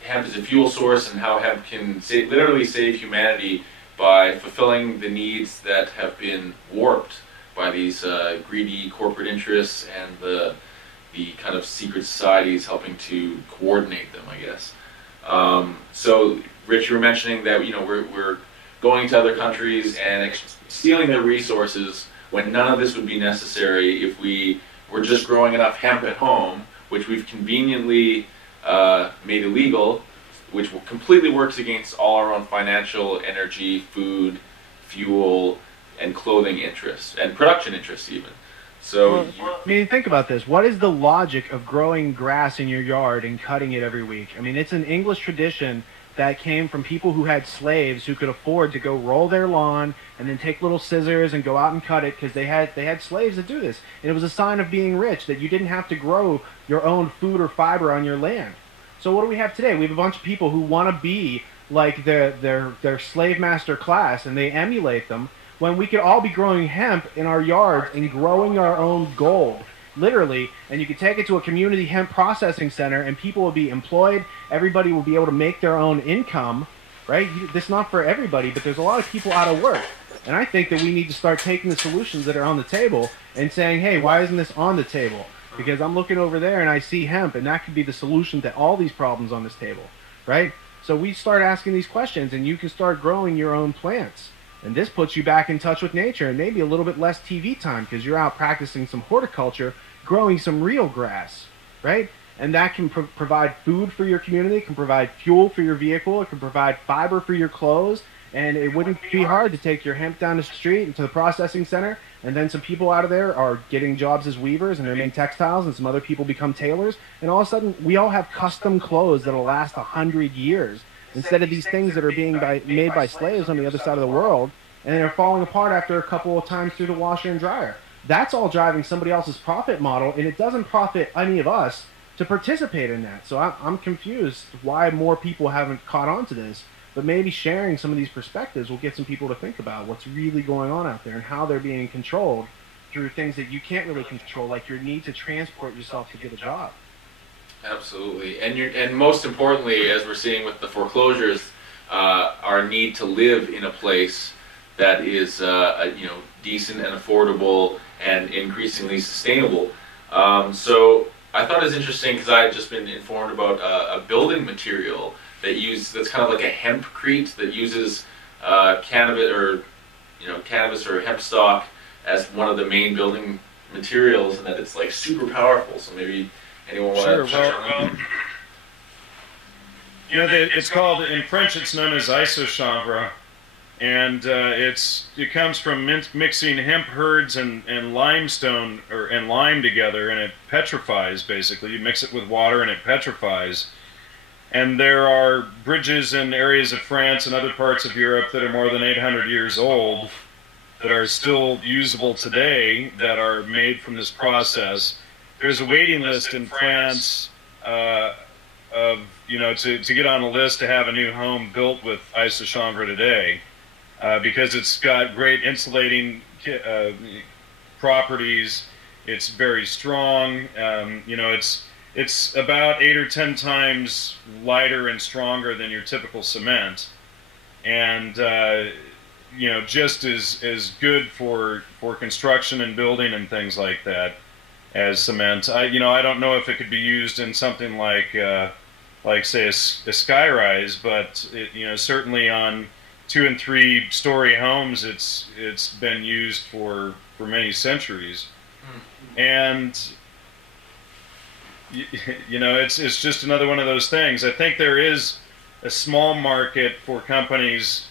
hemp as a fuel source and how hemp can literally save humanity by fulfilling the needs that have been warped by these greedy corporate interests and the kind of secret societies helping to coordinate them, I guess. So, Rich, you were mentioning that we're going to other countries and stealing their resources when none of this would be necessary if we were just growing enough hemp at home, which we've conveniently made illegal, which completely works against all our own financial, energy, food, fuel, and clothing interests, and production interests even. So, I mean, think about this. What is the logic of growing grass in your yard and cutting it every week? I mean, it's an English tradition that came from people who had slaves who could afford to go roll their lawn and then take little scissors and go out and cut it because they had slaves that do this. And it was a sign of being rich that you didn't have to grow your own food or fiber on your land. So what do we have today? We have a bunch of people who want to be like their slave master class, and they emulate them, when we could all be growing hemp in our yards and growing our own gold, literally, and you could take it to a community hemp processing center and people will be employed, everybody will be able to make their own income, right? This is not for everybody, but there's a lot of people out of work. And I think that we need to start taking the solutions that are on the table and saying, hey, why isn't this on the table? Because I'm looking over there and I see hemp, and that could be the solution to all these problems on this table, right? So we start asking these questions, and you can start growing your own plants. And this puts you back in touch with nature, and maybe a little bit less TV time because you're out practicing some horticulture, growing some real grass, right? And that can provide food for your community, it can provide fuel for your vehicle, it can provide fiber for your clothes, and it wouldn't be hard to take your hemp down the street into the processing center, and then some people out of there are getting jobs as weavers, and they're making textiles, and some other people become tailors, and all of a sudden we all have custom clothes that'll last 100 years. Instead of these things that are being made by slaves on the other side of the world, and they're falling apart after a couple of times through the washer and dryer. That's all driving somebody else's profit model, and it doesn't profit any of us to participate in that. So I'm confused why more people haven't caught on to this, but maybe sharing some of these perspectives will get some people to think about what's really going on out there and how they're being controlled through things that you can't really control, like your need to transport yourself to get a job. Absolutely, and most importantly, as we're seeing with the foreclosures, our need to live in a place that is decent and affordable and increasingly sustainable. So I thought it was interesting because I had just been informed about a building material that's kind of like a hempcrete that uses cannabis or hemp stalk as one of the main building materials, and that it's like super powerful. So maybe anyone want to touch on that? It's called, in French it's known as isochanvre, and it comes from mixing hemp herds and limestone and lime together, and it petrifies basically. You mix it with water and it petrifies. And there are bridges in areas of France and other parts of Europe that are more than 800 years old that are still usable today that are made from this process. There's a waiting list in France to get on a list to have a new home built with isochanvre today because it's got great insulating properties. It's very strong. It's about 8 or 10 times lighter and stronger than your typical cement, and just as good for construction and building and things like that. as cement. I don't know if it could be used in something like say a skyrise, but certainly on 2- and 3-story homes, it's been used for many centuries, and it's just another one of those things. I think there is a small market for companies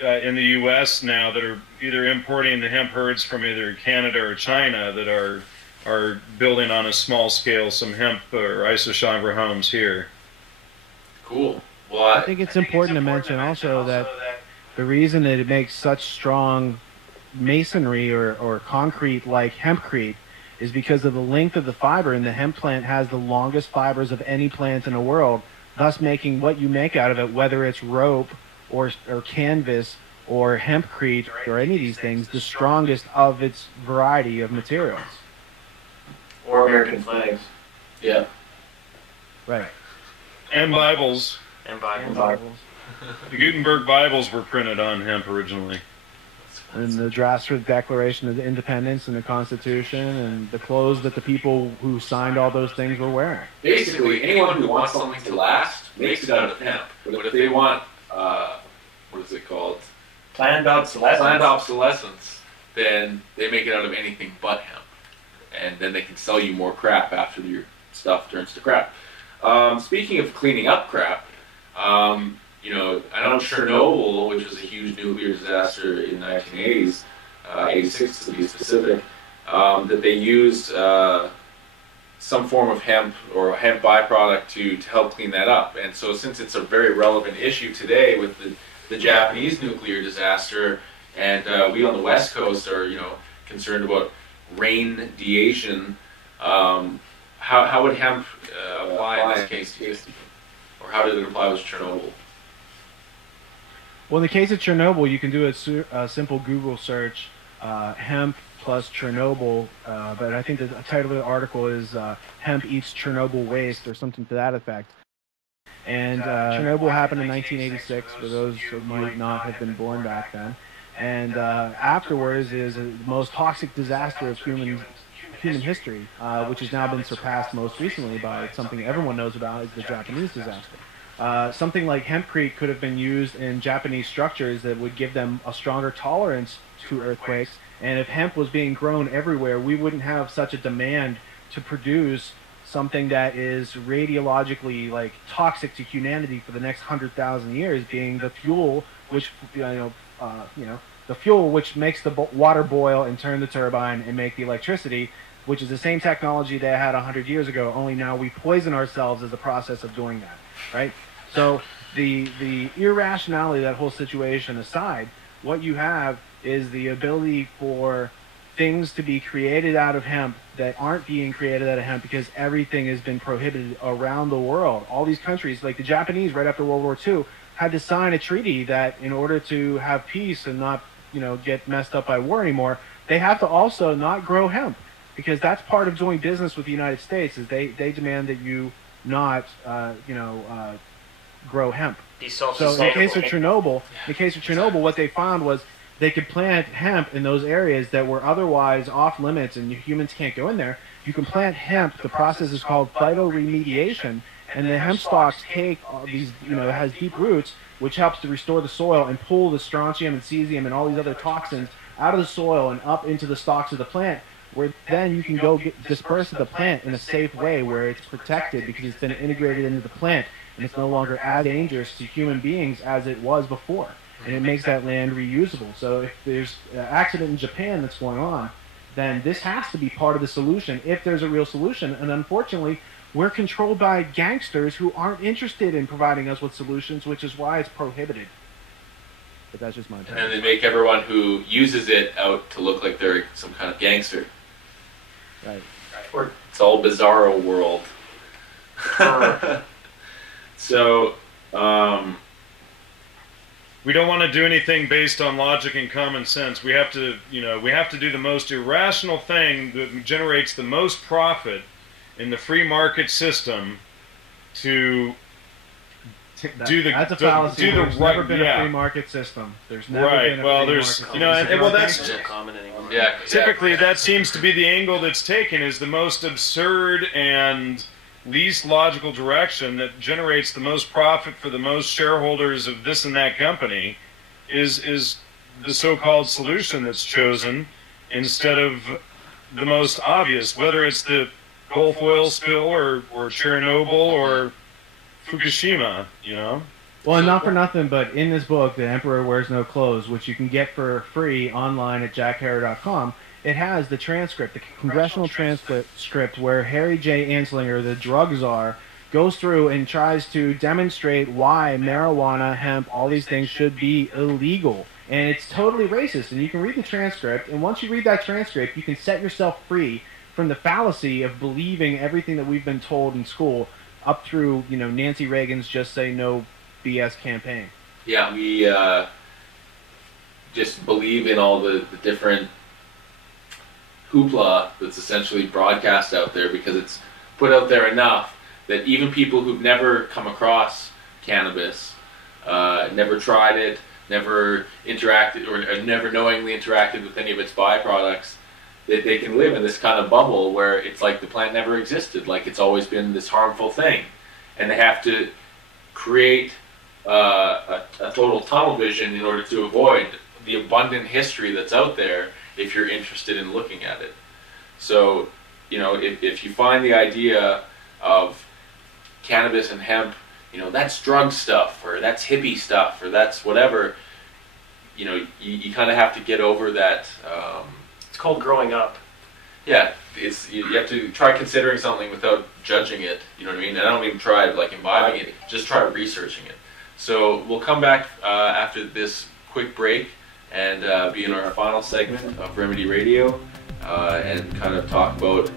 in the U.S. now that are either importing the hemp herds from either Canada or China that are building on a small scale some hemp or isochondra homes here. Cool. Well, I think it's important to mention also that the reason that it makes such strong masonry or concrete like hempcrete is because of the length of the fiber, and the hemp plant has the longest fibers of any plant in the world, thus making what you make out of it, whether it's rope or canvas or hempcrete or any of these things, the strongest of its variety of materials. Or American flags. Yeah. Right. And Bibles. And Bibles. The Gutenberg Bibles were printed on hemp originally. And the drafts for the Declaration of Independence and the Constitution and the clothes that the people who signed all those things were wearing. Basically, anyone who wants something to last makes it out of hemp. But if they want, what is it called? Planned obsolescence, then they make it out of anything but hemp. And then they can sell you more crap after your stuff turns to crap. Speaking of cleaning up crap, I know Chernobyl, which was a huge nuclear disaster in the 1980s, 86 to be specific, that they used some form of hemp or a hemp byproduct to help clean that up. And so since it's a very relevant issue today with the Japanese nuclear disaster, and we on the West Coast are, concerned about radiation, how would hemp apply in this case to you? Or how did it apply with Chernobyl? Well, in the case of Chernobyl, you can do a simple Google search, hemp plus Chernobyl, but I think the title of the article is Hemp Eats Chernobyl Waste or something to that effect. And Chernobyl happened in 1986, for those who might not have been born back then. And afterwards is the most toxic disaster of human history, which has now been surpassed most recently by something everyone knows about, is the Japanese disaster. Something like hempcrete could have been used in Japanese structures that would give them a stronger tolerance to earthquakes. And if hemp was being grown everywhere, we wouldn't have such a demand to produce something that is radiologically toxic to humanity for the next 100,000 years, being the fuel which the fuel which makes the water boil and turn the turbine and make the electricity, which is the same technology they had 100 years ago, only now we poison ourselves as the process of doing that, right? So the irrationality of that whole situation aside, what you have is the ability for things to be created out of hemp that aren't being created out of hemp because everything has been prohibited around the world. All these countries, like the Japanese right after World War II, had to sign a treaty that in order to have peace and not get messed up by war anymore, they have to also not grow hemp, because that's part of doing business with the United States, is they demand that you not grow hemp. So in the case of Chernobyl, what they found was they could plant hemp in those areas that were otherwise off limits and humans can't go in there. You can plant hemp. The process is called phytoremediation, and the hemp stalks take all these, it has deep roots, which helps to restore the soil and pull the strontium and cesium and all these other toxins out of the soil and up into the stalks of the plant, where then you can go disperse the plant in a safe way where it's protected because it's been integrated into the plant and it's no longer as dangerous to human beings as it was before. And it makes that land reusable. So if there's an accident in Japan that's going on, then this has to be part of the solution if there's a real solution. And unfortunately, we're controlled by gangsters who aren't interested in providing us with solutions, which is why it's prohibited. But that's just my opinion. And then they make everyone who uses it out to look like they're some kind of gangster. Right. Or it's all bizarro world. So, we don't want to do anything based on logic and common sense. We have to, do the most irrational thing that generates the most profit in the free market system to that's a fallacy. There's never been a free market system. There's never been a free market system. That's not common anymore. Yeah. Typically, that seems to be the angle that's taken, is the most absurd and least logical direction that generates the most profit for the most shareholders of this and that company is the so-called solution that's chosen instead of the most obvious, whether it's the Gulf oil spill or Chernobyl or Fukushima, you know? Well, and not for nothing, but in this book, The Emperor Wears No Clothes, which you can get for free online at jackharry.com, it has the transcript, the congressional transcript, where Harry J. Anslinger, the drug czar, goes through and tries to demonstrate why marijuana, hemp, all these things should be illegal. And it's totally racist. And you can read the transcript, and once you read that transcript, you can set yourself free from the fallacy of believing everything that we've been told in school, up through, you know, Nancy Reagan's Just Say No BS campaign. Yeah, we just believe in all the different hoopla that's essentially broadcast out there, because it's put out there enough that even people who've never come across cannabis, never tried it, never interacted, or never knowingly interacted with any of its byproducts, that they can live in this kind of bubble where it's like the plant never existed, like it's always been this harmful thing. And they have to create a total tunnel vision in order to avoid the abundant history that's out there if you're interested in looking at it. So, you know, if you find the idea of cannabis and hemp, you know, that's drug stuff, or that's hippie stuff, or that's whatever, you know, you kind of have to get over that. It's called growing up. Yeah, you have to try considering something without judging it, you know what I mean? And I don't even try like imbibing it, just try researching it. So we'll come back after this quick break and be in our final segment of Remedy Radio, and kind of talk about,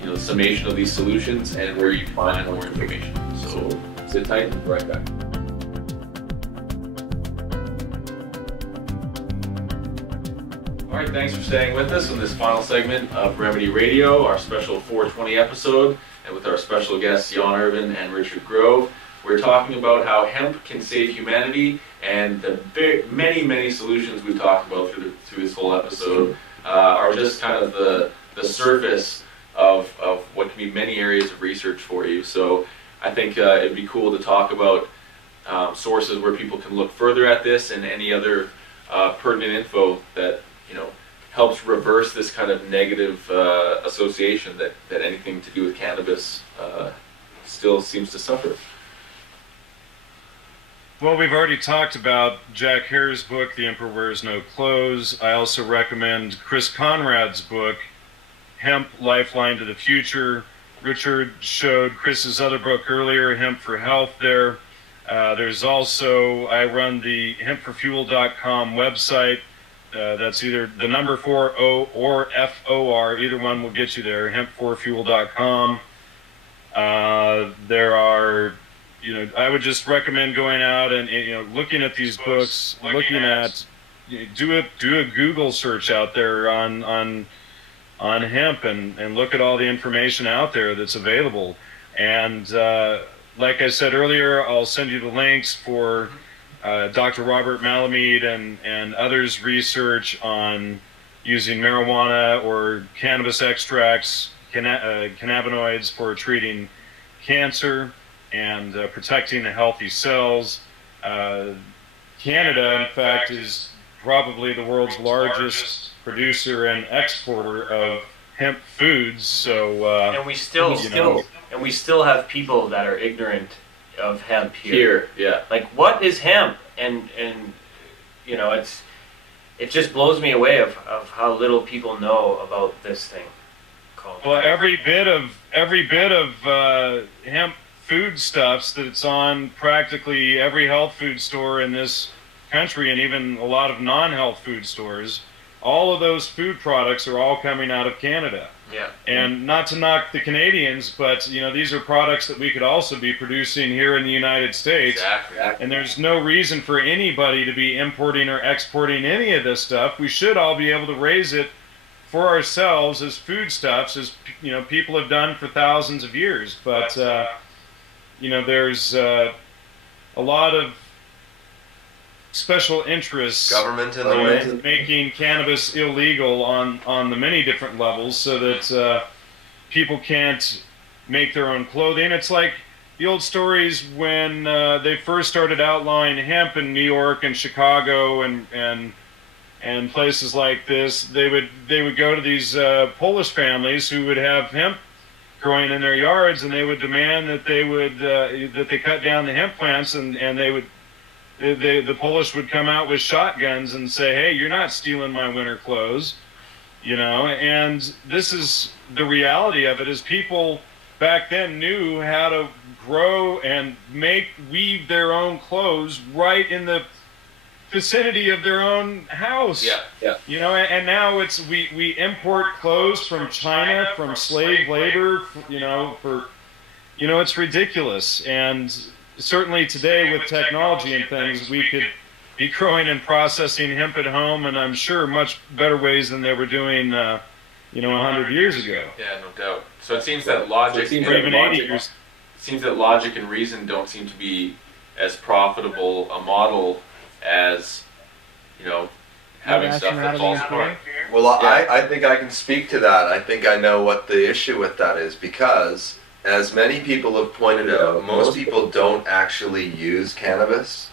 you know, the summation of these solutions and where you can find more information. So sit tight and we'll be right back. All right, thanks for staying with us in this final segment of Remedy Radio, our special 420 episode, and with our special guests Jan Irvin and Richard Grove. We're talking about how hemp can save humanity, and the many solutions we've talked about through this whole episode are just kind of the surface of what can be many areas of research for you. So I think it'd be cool to talk about sources where people can look further at this, and any other pertinent info that, you know, helps reverse this kind of negative association that anything to do with cannabis still seems to suffer. Well, we've already talked about Jack Hare's book, The Emperor Wears No Clothes. I also recommend Chris Conrad's book, Hemp, Lifeline to the Future. Richard showed Chris's other book earlier, Hemp for Health there. There's also, I run the hempforfuel.com website. That's either the number 40 or FOR. Either one will get you there, hempforfuel.com. There are, you know, I would just recommend going out and you know, looking at these books, looking at, do a Google search out there on hemp, and look at all the information out there that's available. And like I said earlier, I'll send you the links for Dr. Robert Malamud and others' research on using marijuana or cannabis extracts, cannabinoids, for treating cancer and protecting the healthy cells. Canada, in fact, is probably the world's largest producer and exporter of hemp foods. So, and we still have people that are ignorant of hemp here. Yeah. Like, what is hemp? And you know, it just blows me away of how little people know about this thing called. Well, every bit of hemp foodstuffs that's on practically every health food store in this country, and even a lot of non-health food stores, all of those food products are all coming out of Canada. Yeah. And not to knock the Canadians, but you know, these are products that we could also be producing here in the United States. Exactly. And there's no reason for anybody to be importing or exporting any of this stuff. We should all be able to raise it for ourselves as foodstuffs, as you know, people have done for thousands of years. But you know, there's a lot of special interests Government in the way. making cannabis illegal on the many different levels, so that people can't make their own clothing. It's like the old stories when they first started outlawing hemp in New York and Chicago and places like this. They would go to these Polish families who would have hemp growing in their yards, and they would demand that they cut down the hemp plants, and the Polish would come out with shotguns and say, "Hey, you're not stealing my winter clothes," you know. And this is the reality of it: is people back then knew how to grow and weave their own clothes right in the vicinity of their own house. Yeah. You know, and now it's we import clothes from China, from slave labor, it's ridiculous. And certainly today with technology and things, we could be growing and processing hemp at home, and I'm sure much better ways than they were doing 100 years ago. Yeah, no doubt. So it seems that logic, or even 80 years. It seems that logic and reason don't seem to be as profitable a model as, having stuff that falls apart. Well, I think I can speak to that. I think I know what the issue with that is, because, as many people have pointed out, most people don't actually use cannabis.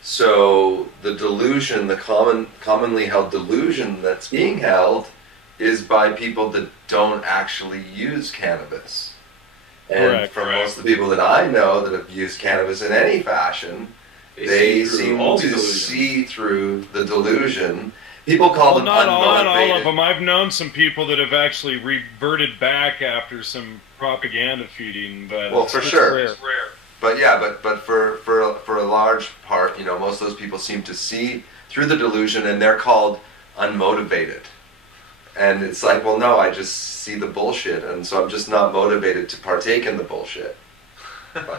So the delusion, the commonly held delusion that's being held, is by people that don't actually use cannabis. And for most of the people that I know that have used cannabis in any fashion, they seem to see through the delusion. People call them unmotivated. Not all of them. I've known some people that have actually reverted back after some propaganda feeding, but for sure. Rare. But for a large part, most of those people seem to see through the delusion, and they're called unmotivated. And it's like, well, no, I just see the bullshit, and so I'm just not motivated to partake in the bullshit.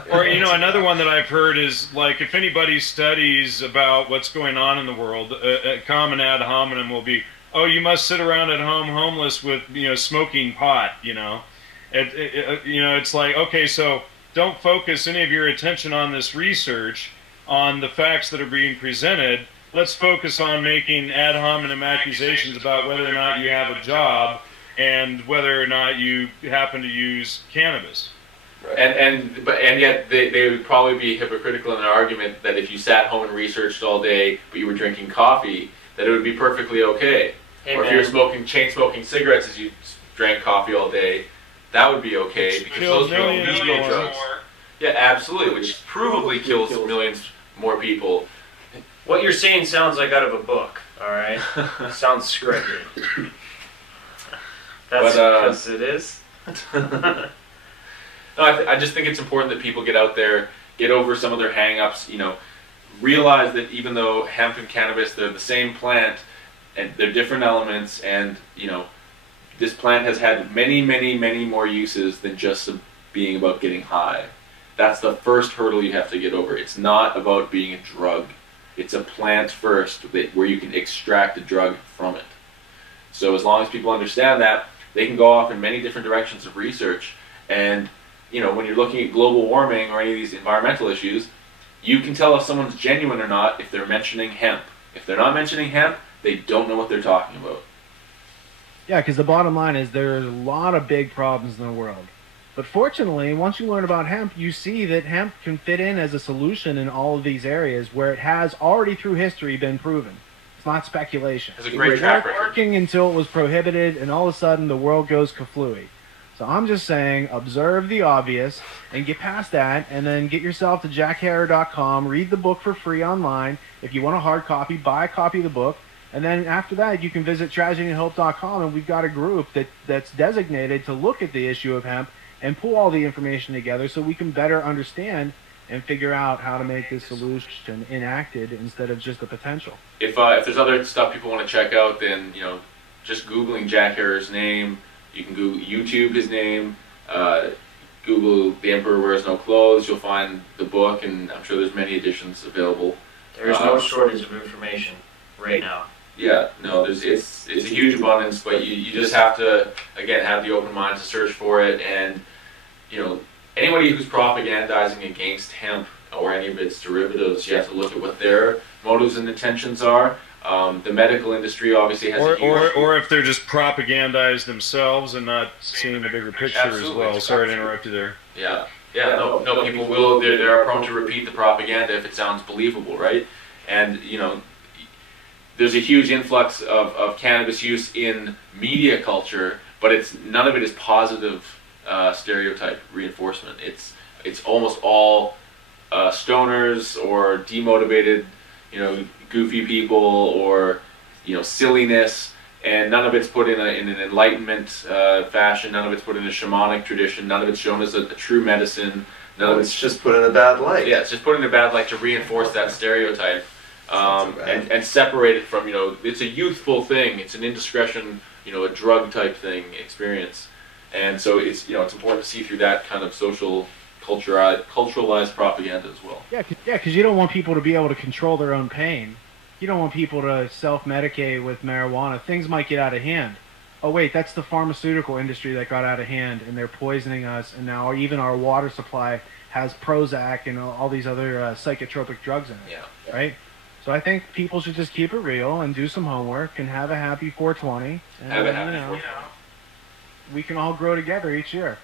Or, another one that I've heard is, like, if anybody studies about what's going on in the world, a common ad hominem will be, oh, you must sit around at home homeless with, smoking pot, It's like, okay, so don't focus any of your attention on this research, on the facts that are being presented. Let's focus on making ad hominem accusations about whether or not you have a job and whether or not you happen to use cannabis. Right. And yet they would probably be hypocritical in their argument that if you sat home and researched all day but you were drinking coffee, that it would be perfectly okay. Or if you were chain smoking cigarettes as you drank coffee all day, that would be okay, because those are illegal drugs. Yeah, absolutely, which provably kills millions more people. What you're saying sounds like out of a book, all right? Sounds scripted. That's because it is. No, I just think it's important that people get out there, get over some of their hang-ups, realize that even though hemp and cannabis, they're the same plant, and they're different elements, and, this plant has had many, many, many more uses than just being about getting high. That's the first hurdle you have to get over. It's not about being a drug. It's a plant first, where you can extract a drug from it. So as long as people understand that, they can go off in many different directions of research. And, when you're looking at global warming or any of these environmental issues, you can tell if someone's genuine or not if they're mentioning hemp. If they're not mentioning hemp, they don't know what they're talking about. Yeah, because the bottom line is there's a lot of big problems in the world. But fortunately, once you learn about hemp, you see that hemp can fit in as a solution in all of these areas where it has already through history been proven. It's not speculation. It's a great track record. Working until it was prohibited, and all of a sudden the world goes kaflooey. So I'm just saying, observe the obvious and get past that, and then get yourself to jackharrer.com, read the book for free online. If you want a hard copy, buy a copy of the book. And then after that, you can visit tragedyandhope.com, and we've got a group that's designated to look at the issue of hemp and pull all the information together so we can better understand and figure out how to make this solution enacted instead of just the potential. If there's other stuff people want to check out, then just Googling Jack Harrer's name. You can Google YouTube his name. Google The Emperor Wears No Clothes. You'll find the book, and I'm sure there's many editions available. There's no shortage of information right now. Yeah, no, it's a huge abundance, but you just have to, again, have the open mind to search for it. And anybody who's propagandizing against hemp or any of its derivatives. You have to look at what their motives and intentions are. The medical industry obviously has a huge... Or if they're just propagandized themselves and not seeing the bigger picture as well. Sorry to interrupt you there. Yeah, no, people will, they're prone to repeat the propaganda if it sounds believable, right? And, you know, there's a huge influx of cannabis use in media culture, but none of it is positive stereotype reinforcement. It's almost all stoners or demotivated, you know, goofy people, or, you know, silliness, and none of it's put in an enlightenment fashion. None of it's put in a shamanic tradition. None of it's shown as a true medicine. None of it's just put in a bad light. Yeah, it's just put in a bad light to reinforce that stereotype, and separate it from, you know, it's a youthful thing. It's an indiscretion, you know, a drug type thing experience, and so it's, you know, it's important to see through that kind of social culturalized propaganda as well. Yeah, because you don't want people to be able to control their own pain. You don't want people to self-medicate with marijuana. Things might get out of hand. Oh wait, that's the pharmaceutical industry that got out of hand, and they're poisoning us, and now even our water supply has Prozac and all these other psychotropic drugs in it. Yeah. Right? So I think people should just keep it real and do some homework and have a happy 420. And, have a happy 420. We can all grow together each year.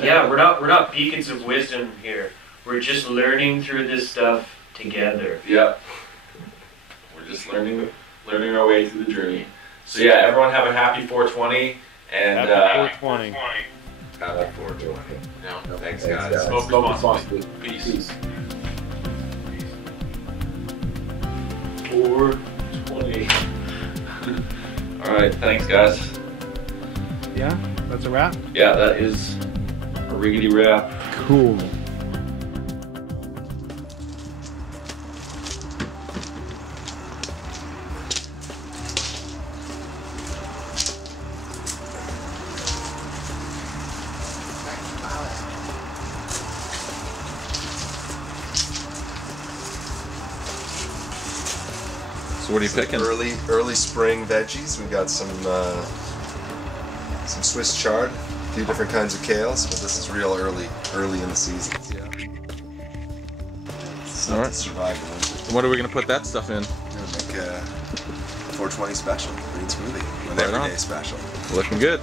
Yeah, we're not beacons of wisdom here. We're just learning through this stuff together. Yeah. We're just learning our way through the journey. So yeah, everyone have a happy 420, and happy 420. Have a 420. No, Thanks, guys. Smoke responsibly. Peace. 420. All right, thanks, guys. Yeah, that's a wrap. Yeah, that is a riggedy wrap. Cool. So what are you picking? Early spring veggies. We got some Swiss chard, a few different kinds of kales, but this is real early in the season. Yeah. So All right. Survive the winter. What are we going to put that stuff in? We're gonna make a 420 special green smoothie, an Right on. everyday special. Looking good.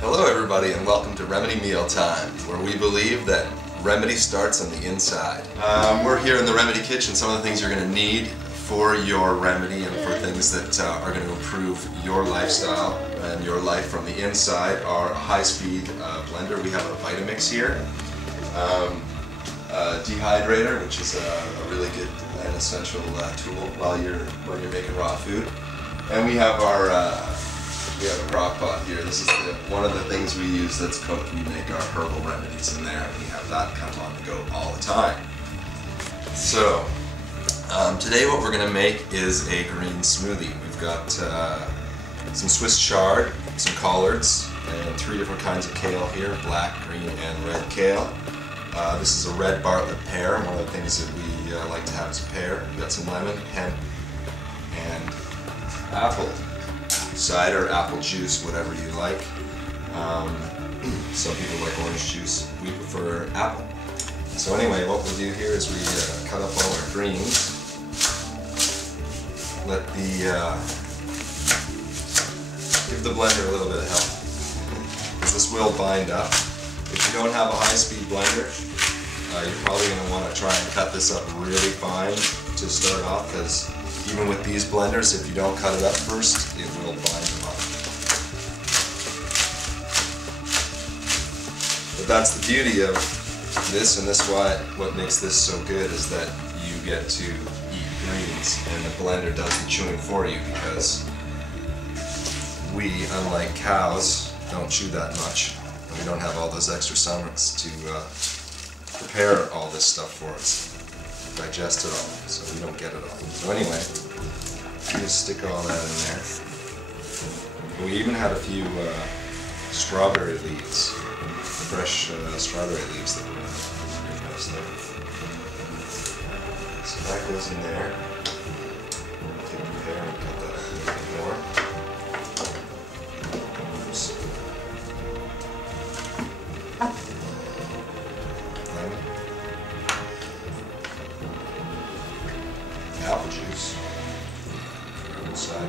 Hello everybody and welcome to Remedy Meal Time, where we believe that remedy starts on the inside. We're here in the Remedy Kitchen. Some of the things you're going to need for your remedy and for things that are going to improve your lifestyle and your life from the inside are a high-speed blender. We have a Vitamix here, a dehydrator, which is a really good and essential tool while you're making raw food, and we have our we have a crock pot here. This is one of the things we use that's cooked. We make our herbal remedies in there, and we have that kind of on the go all the time. So, today what we're going to make is a green smoothie. We've got some Swiss chard, some collards, and 3 different kinds of kale here, black, green, and red kale. This is a red Bartlett pear, one of the things that we like to have is a pear. We've got some lemon, hemp, and apple. Cider, apple juice, whatever you like. Some people like orange juice. We prefer apple. So anyway, what we'll do here is we cut up all our greens. Give the blender a little bit of help, because this will bind up. If you don't have a high-speed blender, you're probably going to want to try and cut this up really fine to start off, because even with these blenders, if you don't cut it up first, it will bind them up. But that's the beauty of this, and that's what makes this so good, is that you get to eat greens, and the blender does the chewing for you, because we, unlike cows, don't chew that much. We don't have all those extra stomachs to prepare all this stuff for us, digest it all, so we don't get it all. So anyway, we just stick all that in there. We even had a few strawberry leaves, fresh strawberry leaves that were pretty nice there. So that goes in there. Take the hair and cut that a little bit more. Oops. Apple juice inside.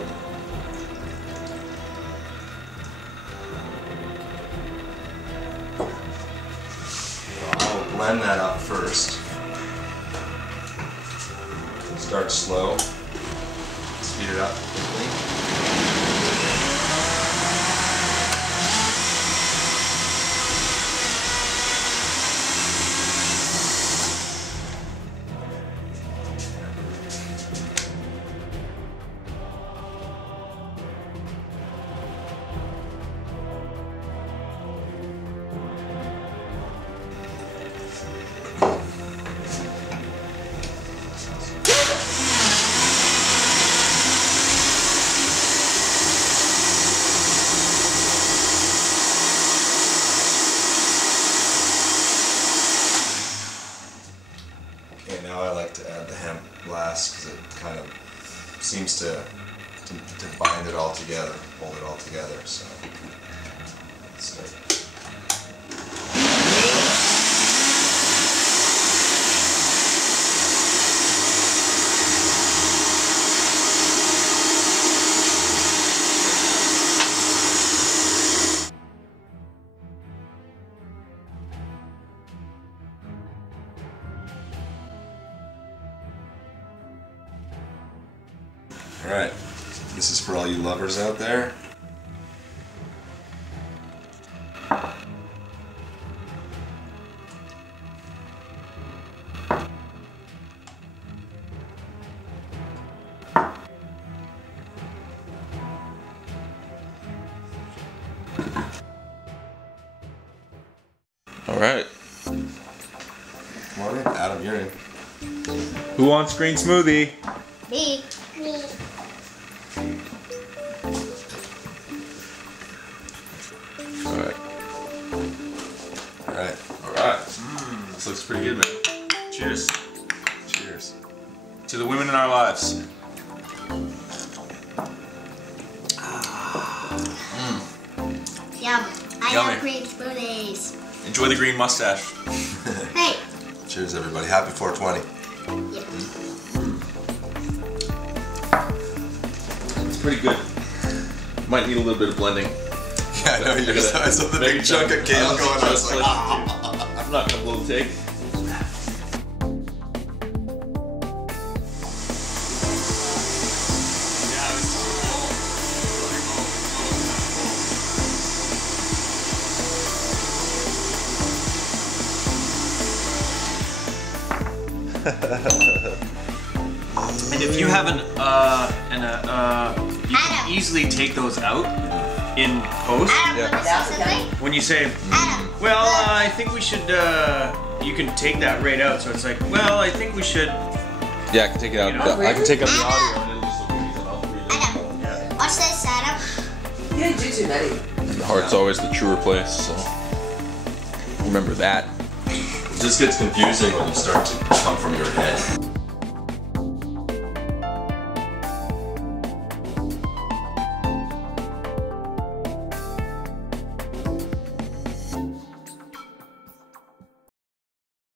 I'll blend that up first. Start slow, speed it up quickly. To add the hemp blast because it kind of seems to bind it all together, hold it all together. So let's start. Alright, this is for all you lovers out there. Alright. Come on in, Adam, you're in. Who wants green smoothie? Me. Alright. Alright. Alright. This looks pretty good, man. Cheers. Cheers. To the women in our lives. Yum. I Yummy. love green smoothies. Enjoy the green mustache. Hey. Cheers, everybody. Happy 420. Yeah. It's pretty good. Might need a little bit of blending. Yeah, I know. I saw the big chunk of kale going. I was like, I'm not gonna blow the take. And if you haven't, you can easily take those out in post. Adam, Yeah. want to say something? When you say, Adam. well, I think we should, you can take that right out. So it's like, well, I think we should. Yeah, I can take it out. You know, I can take out the Adam. audio and it'll just look easy. I'll read it. Adam. Watch this, Adam. You didn't do too many. The heart's always the truer place, so remember that. it just gets confusing when you start to come from your head.